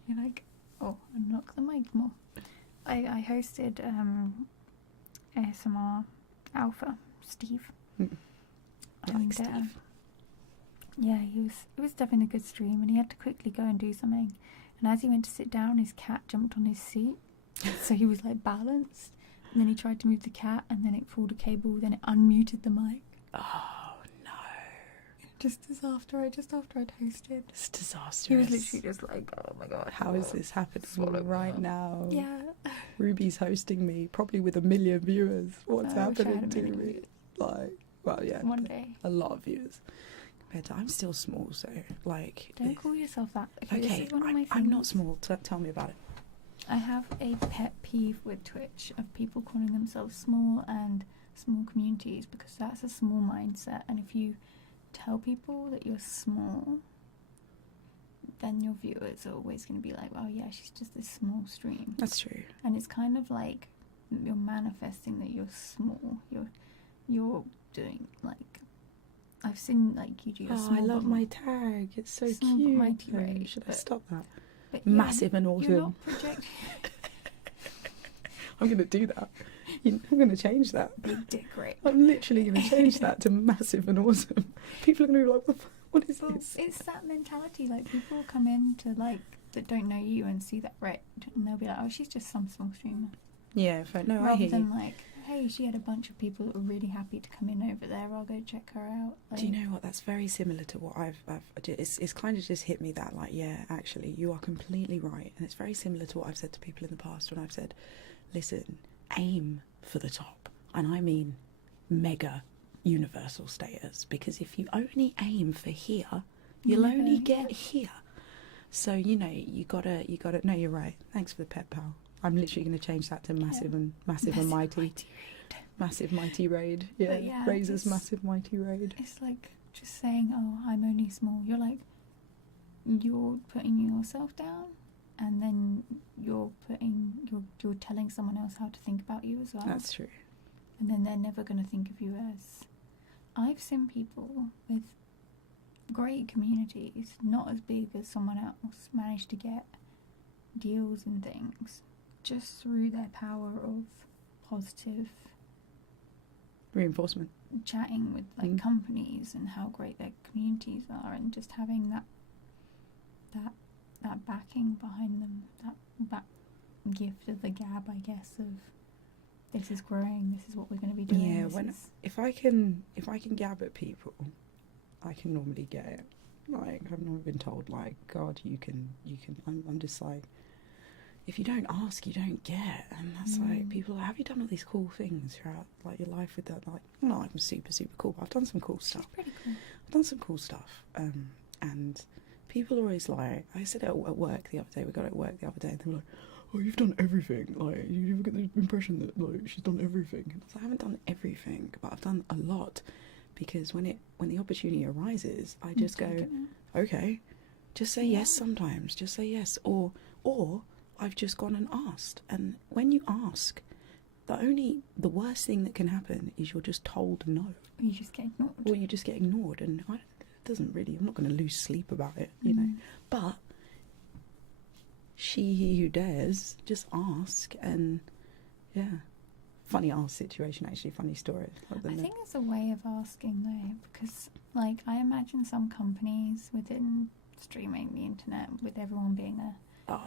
you're like, oh, unlock the mic more. I hosted ASMR Alpha, Steve. I like And, Steve. Yeah, it was definitely a good stream, and he had to quickly go and do something. And as he went to sit down, his cat jumped on his seat, so he was like balanced. And then he tried to move the cat, and then it pulled a cable, then it unmuted the mic. Oh no. Just after I'd hosted. It's disastrous. He was literally just like, oh my god. How is this happening right now? Yeah. Ruby's hosting me, probably with 1 million viewers. What's I wish I had happening 1 to million me? viewers. Like, well, yeah. One day. A lot of viewers. Compared to, I'm still small, so, like... Don't call yourself that. Okay, this Okay, is one of my things. I'm not small. Tell me about it. I have a pet peeve with Twitch of people calling themselves small and small communities, because that's a small mindset, and if you tell people that you're small, then your viewers are always going to be like, oh yeah, she's just this small stream. That's true. And it's kind of like you're manifesting that you're small. You're doing like, I've seen like you do your small I love but my tag. It's so small but cute. mighty rate, Should I but- stop that? but you're- Massive and You're awesome. not projecting. I'm going to do that. I'm going to change that. Big dick rate. I'm literally going to change that to massive and awesome. People are going to be like, what is Well, this? it's that mentality. Like people come in to like that don't know you and see that rate, and they'll be like, "Oh, she's just some small streamer." Yeah, no, I Rather hear than you. like, "Hey, she had a bunch of people that were really happy to come in over there. I'll go check her out." Like, Do you know what? That's very similar to what it's kind of just hit me that, like, yeah, actually, you are completely right. And it's very similar to what I've said to people in the past when I've said, listen, aim for the top. And I mean mega universal status, because if you only aim for here, you'll Never, only get yeah. here. So, you know, you gotta, no, you're right. Thanks for the pep, pal. I'm literally going to change that to massive and mighty. raid. Massive mighty raid. Yeah, But yeah, Razor's it's- massive mighty raid. It's like just saying, "Oh, I'm only small." You're like, you're putting yourself down, and then you're telling someone else how to think about you as well. That's true. And then they're never going to think of you as. I've seen people with great communities, not as big as someone else, manage to get deals and things just through their power of positive Reinforcement. chatting with like companies and how great their communities are, and just having that backing behind them, that gift of the gab, I guess, of this is growing, this is what we're going to be doing. Yeah, if I can gab at people, I can normally get it. Like, I've never been told, like, God, you can. I'm just like, if you don't ask, you don't get. And that's like, people are, have you done all these cool things throughout like your life with that? Like, no, I'm super cool, but I've done some cool stuff. Pretty cool. I've done some cool stuff. And people are always like, I said it at work the other day, we got it at work the other day, and they were like, oh, you've done everything. Like, you ever get the impression that, like, she's done everything? And I was like, I haven't done everything, but I've done a lot. Because when the opportunity arises, I just go, okay, just say yes sometimes. Just say yes. Or I've just gone and asked. And when you ask, the worst thing that can happen is you're just told no. Or you just get ignored. Or you just get ignored. And it doesn't really, I'm not going to lose sleep about it, you know. But he who dares, just ask. And yeah. Funny ass situation, actually. Funny story. I think it's a way of asking though, because like I imagine some companies within streaming the internet, with everyone being a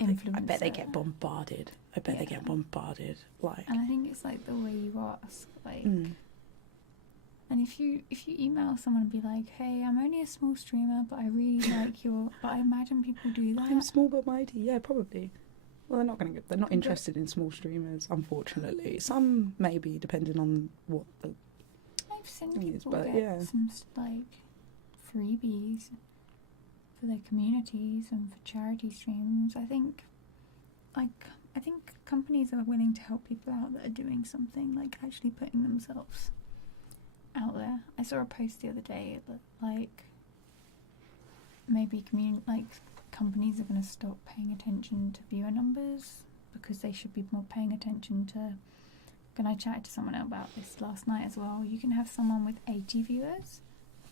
influencer. I bet they get bombarded. They get bombarded. Like, and I think it's like the way you ask, like. And if you email someone and be like, hey, I'm only a small streamer, but I really like your. But I imagine people do that. I'm small but mighty. Yeah, probably. Well, they're not interested in small streamers, unfortunately. Some maybe, depending on what the. I've seen people but get yeah. some like freebies for their communities and for charity streams. I think companies are willing to help people out that are doing something, like actually putting themselves out there. I saw a post the other day that like maybe companies are going to stop paying attention to viewer numbers because they should be more paying attention to. And I chatted to someone about this last night as well. You can have someone with 80 viewers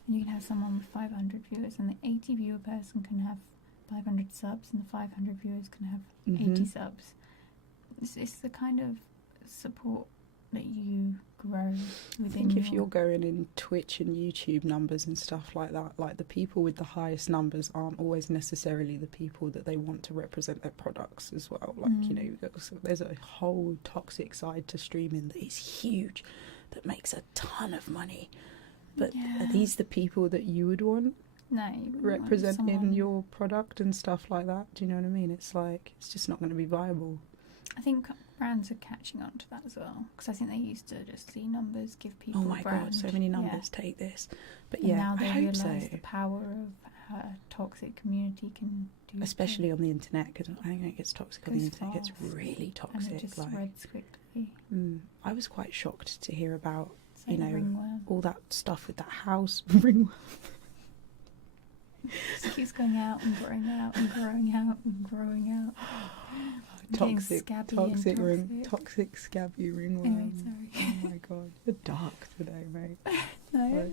and you can have someone with 500 viewers, and the 80 viewer person can have 500 subs and the 500 viewers can have 80 subs. It's the kind of support that you grow within. I think if you're going in Twitch and YouTube numbers and stuff like that, like the people with the highest numbers aren't always necessarily the people that they want to represent their products as well. Like, you know, there's a whole toxic side to streaming that is huge, that makes a ton of money. But are these the people that you would want representing your product and stuff like that? Do you know what I mean? It's like, it's just not going to be viable. I think brands are catching on to that as well, because I think they used to just see numbers, give people oh my brand. God, so many numbers, take this. But and yeah, now they I hope realise so. the power of how a toxic community can do. Especially on the internet, because I think it gets toxic on the internet. It gets really toxic. And it just spreads quickly. I was quite shocked to hear about, Like you know, ringworm. all that stuff with that house ringworm. Just keeps going out and growing out and growing out and growing out. Toxic scabby ringworm. Anyway, sorry. Oh my God, you're dark today, mate. No.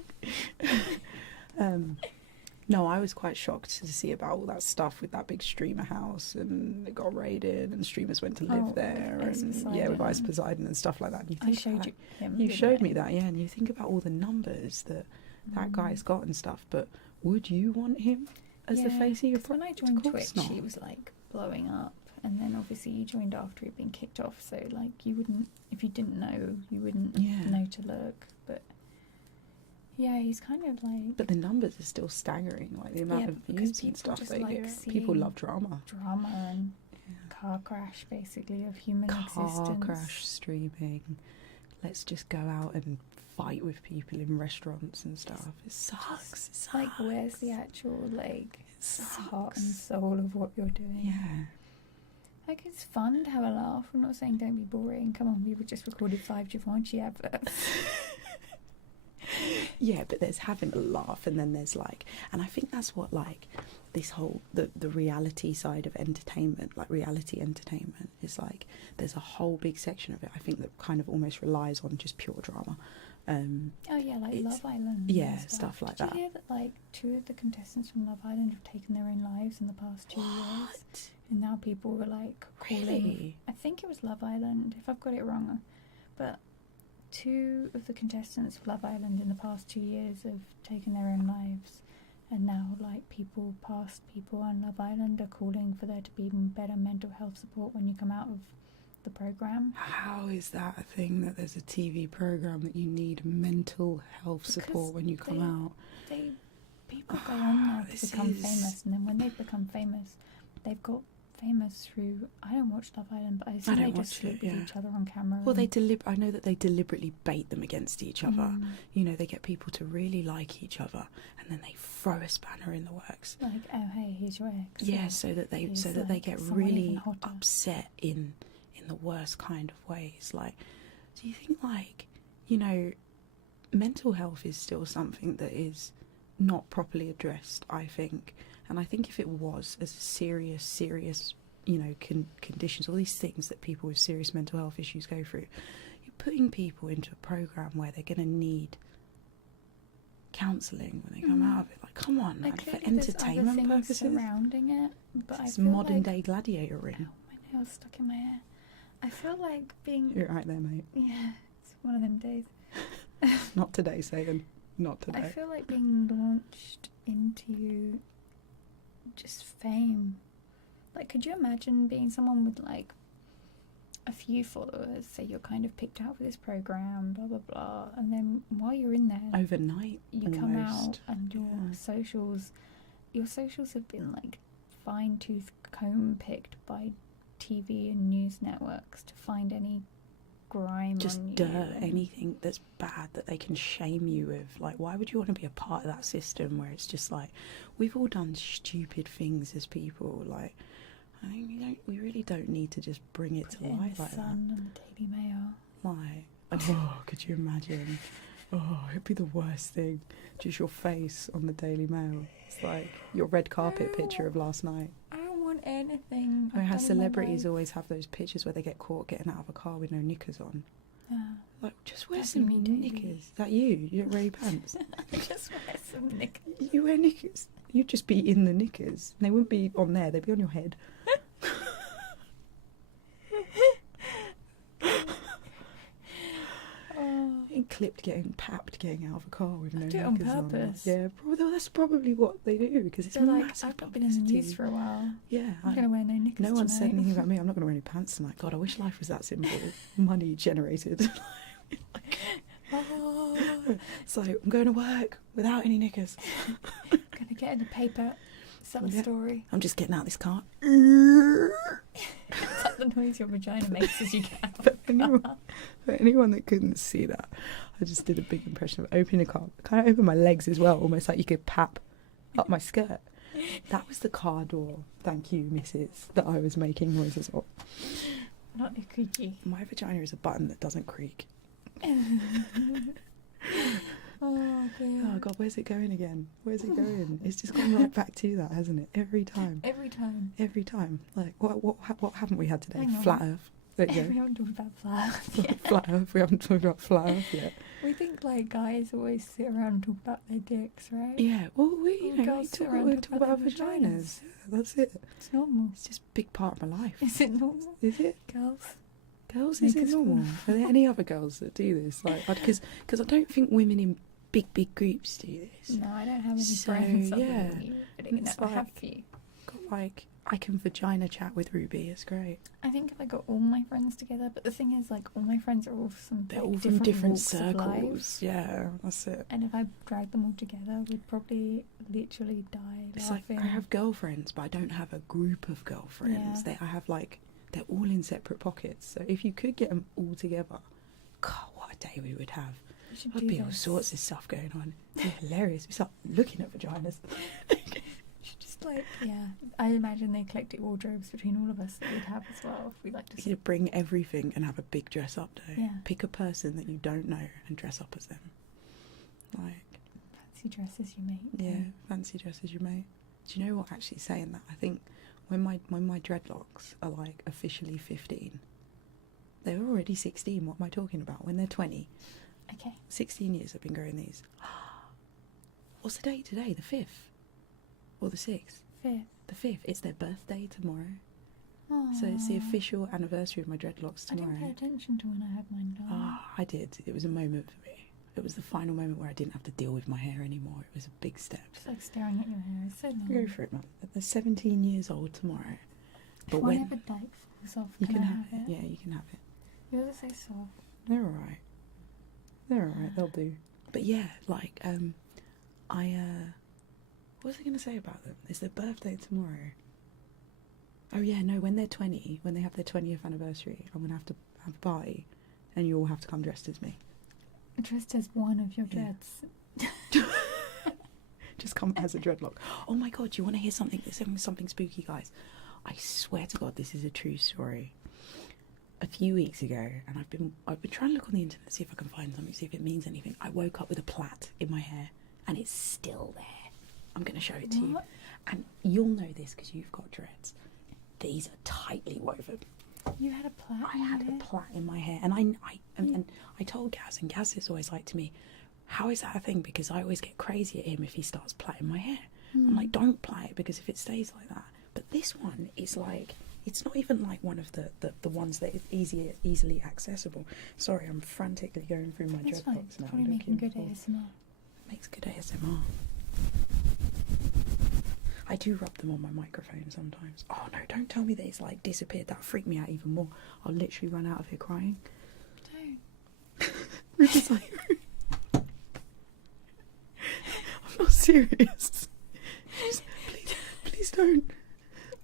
No, I was quite shocked to see about all that stuff with that big streamer house, and it got raided, and streamers went to live there, and with Ice Poseidon and stuff like that. And you think I showed you him. You showed me that, yeah, and you think about all the numbers that guy's got and stuff. But would you want him as the face of your product? When I joined Twitch, he was like blowing up, and then obviously he joined after he'd been kicked off. So like you wouldn't, if you didn't know, you wouldn't know to look. But yeah, he's kind of like. But the numbers are still staggering, like the amount of views and stuff they get. People love drama. Drama and car crash, basically, of human existence. Car crash streaming, let's just go out and fight with people in restaurants and stuff. It sucks. It sucks. Like, where's the actual, like, heart and soul of what you're doing? Yeah. Like, it's fun to have a laugh. I'm not saying don't be boring. Come on, we just recorded 5 Givenchy adverts. Yeah, but there's having a laugh, and then there's like, and I think that's what, like, this whole the reality side of entertainment, like reality entertainment, is like there's a whole big section of it, I think, that kind of almost relies on just pure drama. Oh yeah, like Love Island. Yeah, and stuff like Did that. you hear that like 2 of the contestants from Love Island have taken their own lives in the past 2 years? What? And now people were like calling. Really? I think it was Love Island, if I've got it wrong. But 2 of the contestants of Love Island in the past 2 years have taken their own lives. And now, like, past people on Love Island are calling for there to be better mental health support when you come out of the programme. How is that a thing, that there's a TV programme that you need mental health support when you come out? People go on there to become famous, and then when they become famous, they've got famous through. I don't watch Love Island, but I assume they just sleep with each other on camera. Well, I know that they deliberately bait them against each other. You know, they get people to really like each other, and then they throw a spanner in the works. Like, oh hey, here's your ex. Yeah, so that they get really upset in the worst kind of ways. Like, do you think, like, you know, mental health is still something that is not properly addressed, I think. And I think if it was as serious, you know, conditions, all these things that people with serious mental health issues go through, you're putting people into a programme where they're going to need counselling when they come out of it. Like, come on, man, for entertainment purposes. Surrounding it, but It's I feel modern like, day gladiator ring. ow, my nail's stuck in my hair. I feel like being. You're right there, mate. Yeah, it's one of them days. Not today, Satan. Not today. I feel like being launched into just fame. Like, could you imagine being someone with like a few followers, say you're kind of picked out for this program, blah blah blah, and then while you're in there overnight, you come out and your socials have been like fine-tooth comb picked by TV and news networks to find any grime just on you. dirt, anything that's bad that they can shame you with. Like, why would you want to be a part of that system where it's just like, we've all done stupid things as people. Like, I think we really don't need to just bring it to light like that. And the Daily Mail. Like, oh, could you imagine? Oh, it'd be the worst thing. Just your face on the Daily Mail. It's like your red carpet picture of last night. I don't want anything. I mean, how celebrities always have those pictures where they get caught getting out of a car with no knickers on. Yeah. Like, just wear That's some me daily. knickers. Is that you? You don't wear any pants? Just wear some knickers. You wear knickers. You'd just be in the knickers. They wouldn't be on there. They'd be on your head. Clipped, getting papped, getting out of a car with no do it knickers on purpose. Yeah, that's probably what they do, because it's They're like, massive I've not been in the news for a while. Yeah, I'm going to wear no knickers no one said tonight. anything about me. I'm not going to wear any pants tonight. God, I wish life was that simple. Money generated. So I'm going to work without any knickers. Going to get in the paper, sell a story. I'm just getting out of this car. Is that the noise your vagina makes as you get out For anyone that couldn't see that, I just did a big impression of opening the car. I kind of opened my legs as well, almost like you could pap up my skirt. That was the car door. Thank you, Mrs. That I was making noises of. Not a creaky. My vagina is a button that doesn't creak. Oh dear. Oh God, where's it going again? Where's it going? It's just gone right back to that, hasn't it? Every time. Every time. Like, what haven't we had today? Hang on. Flat Earth. There you We go. haven't talked about flat Earth yet. Flat Earth. We haven't talked about Flat Earth yet. We think like guys always sit around and talk about their dicks, right? Yeah. Well, we Girls sit around we and talk talk about about vaginas. Yeah, that's it. It's normal. It's just a big part of my life. Is it normal? Is it? Girls? Girls, Make is it us normal? fun. Are there any other girls that do this? Like, because I don't think women in big groups do this. No, I don't have any So, friends other yeah. than you, but it It's never have like- you. Got like, I can vagina chat with Ruby. It's great. I think if I got all my friends together, but the thing is, like, all my friends are all from They're like, all from different walks of circles. lives. Yeah, that's it. And if I dragged them all together, we'd probably literally die It's like, laughing. I have girlfriends, but I don't have a group of girlfriends. Yeah. I have like, they're all in separate pockets. So if you could get them all together, God, what a day we would have. We should There'd do be all this. sorts of stuff going on. It'd be hilarious. We start looking at vaginas. Just like, yeah, I imagine the eclectic wardrobes between all of us that we'd have as well if we like to. You'd bring everything and have a big dress up day. Yeah. Pick a person that you don't know and dress up as them. Like, Fancy dresses you make. yeah, fancy dresses you make. Do you know what? Actually, saying that, I think when my dreadlocks are like officially 15, they're already 16. What am I talking about? When they're 20, Okay. 16 years I've been growing these. What's the date today? The 5th or the 6th? 5th. The 5th. It's their birthday tomorrow. Oh. So it's the official anniversary of my dreadlocks I didn't pay tomorrow. attention to when I had mine done. Ah, I did. It was a moment for me. It was the final moment where I didn't have to deal with my hair anymore. It was a big step. It's like staring at your hair. It's so long. Go for it, man. They're 17 years old tomorrow. But Whenever like falls off, you can can I have have it. Yeah, you can have it. Yours are so soft. They're alright. They're alright. They'll do. But yeah, like what was I going to say about them? It's their birthday tomorrow. Oh yeah, no. When they're 20, when they have their 20th anniversary, I'm gonna have to have a party, and you all have to come dressed as me. Dressed as one of your Yeah. dreads. Just come as a dreadlock. Oh my god, do you want to hear something? Something spooky, guys. I swear to God, this is a true story. A few weeks ago, and I've been trying to look on the internet, see if I can find something, see if it means anything. I woke up with a plait in my hair, and it's still there. I'm going to show it to you, What? and you'll know this because you've got dreads. These are tightly woven. You had a plait. I had a plait in my hair, and I told Gaz, and Gaz is always like to me, how is that a thing? Because I always get crazy at him if he starts plaiting my hair. I'm like, don't plait it, because if it stays like that. But this one is like, it's not even like one of the ones that is easily accessible. Sorry, I'm frantically going through my It's fine. dreadlocks now. Probably making good for- ASMR. Makes good ASMR. I do rub them on my microphone sometimes. Oh no, don't tell me that it's like disappeared. That freaked me out even more. I'll literally run out of here crying. Don't. It's like, I'm not serious. Please don't.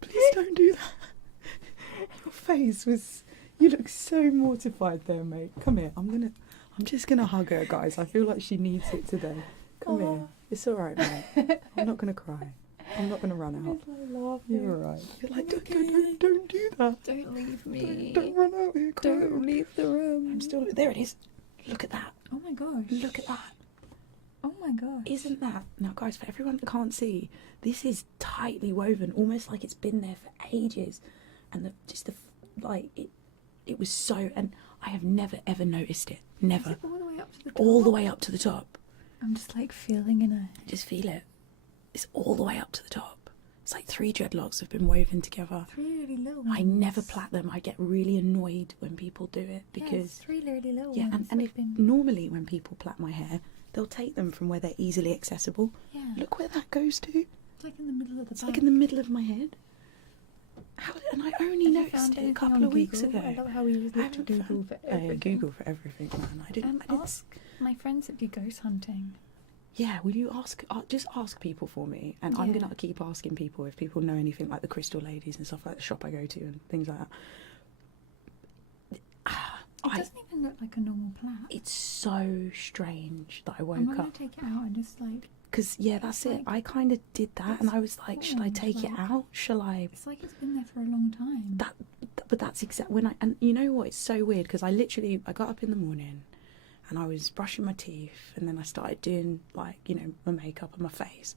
Please don't do that. Your face was. You look so mortified there, mate. Come here. I'm just gonna hug her, guys. I feel like she needs it today. Come here. Aw. It's all right, mate. I'm not gonna cry. I'm not gonna run out. It's like laughing. You're all right. You're like, don't do that. Don't leave me. Don't run out here crying. Don't leave the room. I'm still. There it is. Look at that. Oh my gosh. Look at that. Oh my gosh. Isn't that, now guys, for everyone that can't see, this is tightly woven, almost like it's been there for ages, and it was so, and I have never ever noticed it, never. Is it all the way up to the top? All the way up to the top. I'm just like feeling in a. Just feel it. It's all the way up to the top. It's like 3 dreadlocks have been woven together. 3 really little ones. I never plait them. I get really annoyed when people do it Yeah, because it's 3 really little yeah, ones. and that if have been. normally when people plait my hair, they'll take them from where they're easily accessible. Yeah. Look where that goes to. It's like in the middle of the It's back. like in the middle of my head. How? And I only Have you noticed found it a anything couple on of weeks Google? ago. I love how we use I little haven't Google found- for yeah, everything. Google for everything, man. I didn't. Ask my friends that do ghost hunting. Yeah, will you ask? Just ask people for me, and I'm Yeah. gonna keep asking people if people know anything like the Crystal Ladies and stuff like the shop I go to and things like that. It doesn't even look like a normal plait. It's so strange that I I'm woke gonna up take it out and just like. because yeah, that's it. like- I kind of did that, and I was like, should I strange, take it like- out? Shall I? It's like it's been there for a long time. But that's exactly when and you know what? It's so weird because I got up in the morning and I was brushing my teeth, and then I started doing like, you know, my makeup and my face,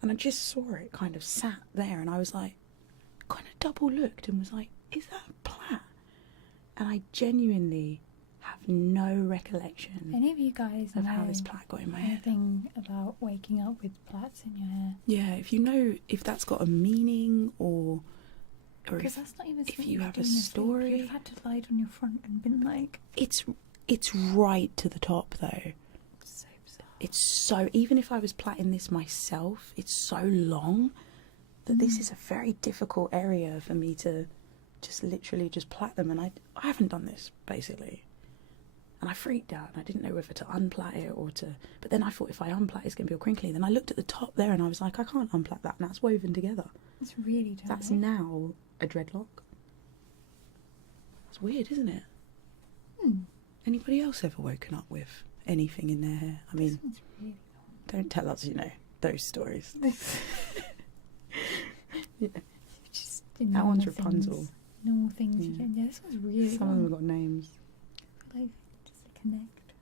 and I just saw it kind of sat there, and I was like, kind of double looked and was like, is that a plait? And I genuinely have no recollection Any of you guys of know how this plait got in my head. anything about waking up with plaits in your hair? Yeah, if you know if that's got a meaning or Because that's not even if something you you're have a doing yourself. story. You'd have had to lie on your front and been like, it's right to the top though. so bizarre. It's so, even if I was plaiting this myself, it's so long that this is a very difficult area for me to just literally just plait them, and I haven't done this basically, and I freaked out and I didn't know whether to unplait it or to, but then I thought if I unplait it's going to be all crinkly. Then I looked at the top there and I was like, I can't unplait that, and that's woven together. It's really tight. That's now a dreadlock. That's weird, isn't it? Anybody else ever woken up with anything in their hair? I mean, This one's really don't tell us, those stories. Yeah. just That one's normal Rapunzel. things. Normal things you Yeah. don't. Yeah, this one's really Some of them long. have got names. Like, just to connect.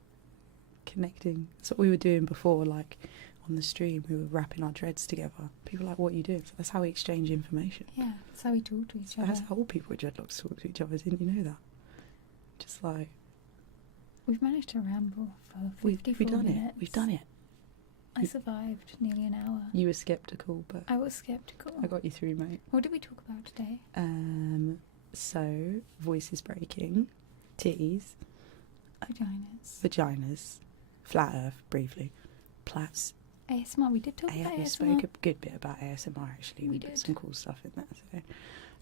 Connecting. That's what we were doing before, like on the stream. We were wrapping our dreads together. People were like, what are you doing? So that's how we exchange information. Yeah, that's how we talk to each other. That's how all people with dreadlocks talk to each other. Didn't you know that? Just like, We've managed to ramble for we've 54 done minutes. it. We've done it. I survived nearly an hour. You were sceptical, but I was sceptical. I got you through, mate. What did we talk about today? So, voices breaking, titties, vaginas, flat earth, briefly, plats. ASMR. We did talk about We ASMR. spoke a good bit about ASMR, actually. We We did. put some cool stuff in there, so,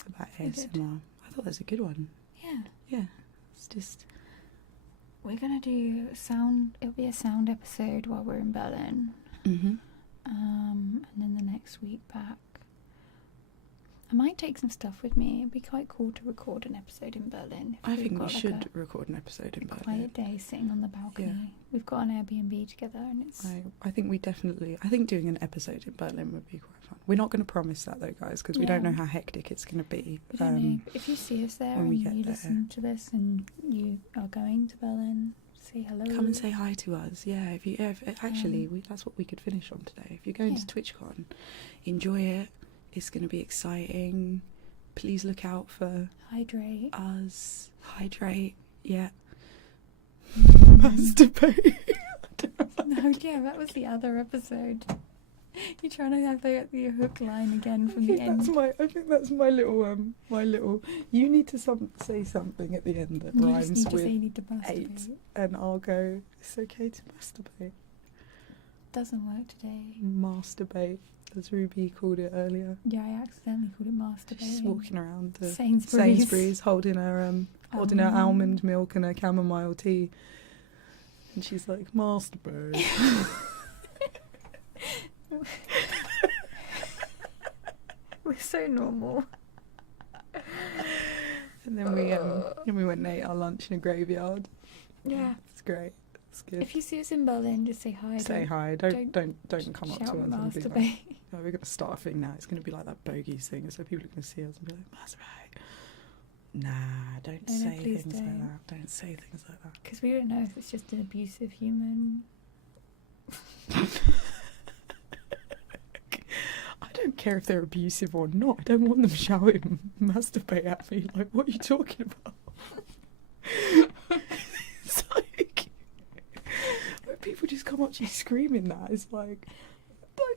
about We did. ASMR. I thought that was a good one. Yeah. Yeah, it's just... We're gonna do sound. It'll be a sound episode while we're in Berlin. Mm-hmm. And then the next week back. I might take some stuff with me. It'd be quite cool to record an episode in Berlin. If I we've think we got, like, should record an episode in a Berlin. quiet day sitting on the balcony. Yeah. We've got an Airbnb together, and it's I think doing an episode in Berlin would be quite fun. We're not going to promise that though, guys, because we don't Yeah. know how hectic it's going to be. I don't know. But if you see us there when and we you get there. listen to this and you are going to Berlin, say hello. Come and say hi to us. Yeah, that's what we could finish on today. If you're going to Yeah. TwitchCon, enjoy it. It's going to be exciting. Please look out for Hydrate. us. Hydrate. Yeah. Mm. Masturbate. No, yeah, that was the other episode. You're trying to have the hook line again from the end. I think that's my little. You need to say something at the end that You just rhymes need to with say you need to masturbate. 8, and I'll go. It's okay to masturbate. Doesn't work today. Masturbate, as Ruby called it earlier. Yeah, I accidentally called it masturbating. She's walking around the Sainsbury's holding her almond milk and her chamomile tea, and she's like, masturbate. We're so normal. And then we went and ate our lunch in a graveyard. Yeah. It's great. It's good. If you see us in Berlin, just say hi. Say hi. Don't come up to us shout and be like, masturbate. oh, we're gonna start a thing now. It's gonna be like that bogies thing, so people are gonna see us and be like, masturbate. Nah, don't No, say please things like don't. that. Don't say things like that. Because we don't know if it's just an abusive human. I don't care if they're abusive or not. I don't want them shouting masturbate at me. Like, what are you talking about? It's like when people just come up to you screaming that. It's like,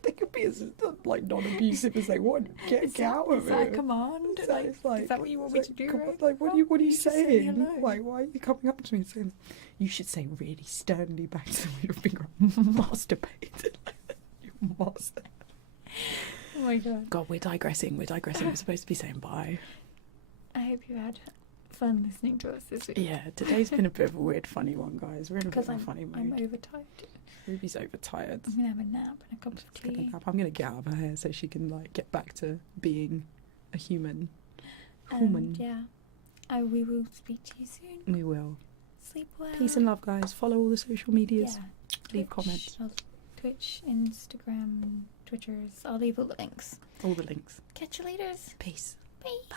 they could be as like non-abusive as they want. Get out of it. Is that a command? Is that what you want me to do? come on, Right like, what now? are you Just say saying? hello. Like, why are you coming up to me and saying? You should say really sternly back to them with your finger, masturbate. You master. Oh my god. God, we're digressing. We're supposed to be saying bye. I hope you had fun listening to us this week. Yeah, today's been a bit of a weird, funny one, guys. We're in a bit Because of a funny I'm mood. overtired. Ruby's overtired. I'm going to have a nap and a cup of tea. I'm going to get out of her hair so she can like get back to being a human. And yeah, we will speak to you soon. We will. Sleep well. Peace and love, guys. Follow all the social medias. Yeah. Leave comments. Twitch, Instagram, Twitters. I'll leave all the links. All the links. Catch you later. Peace. Bye. Bye.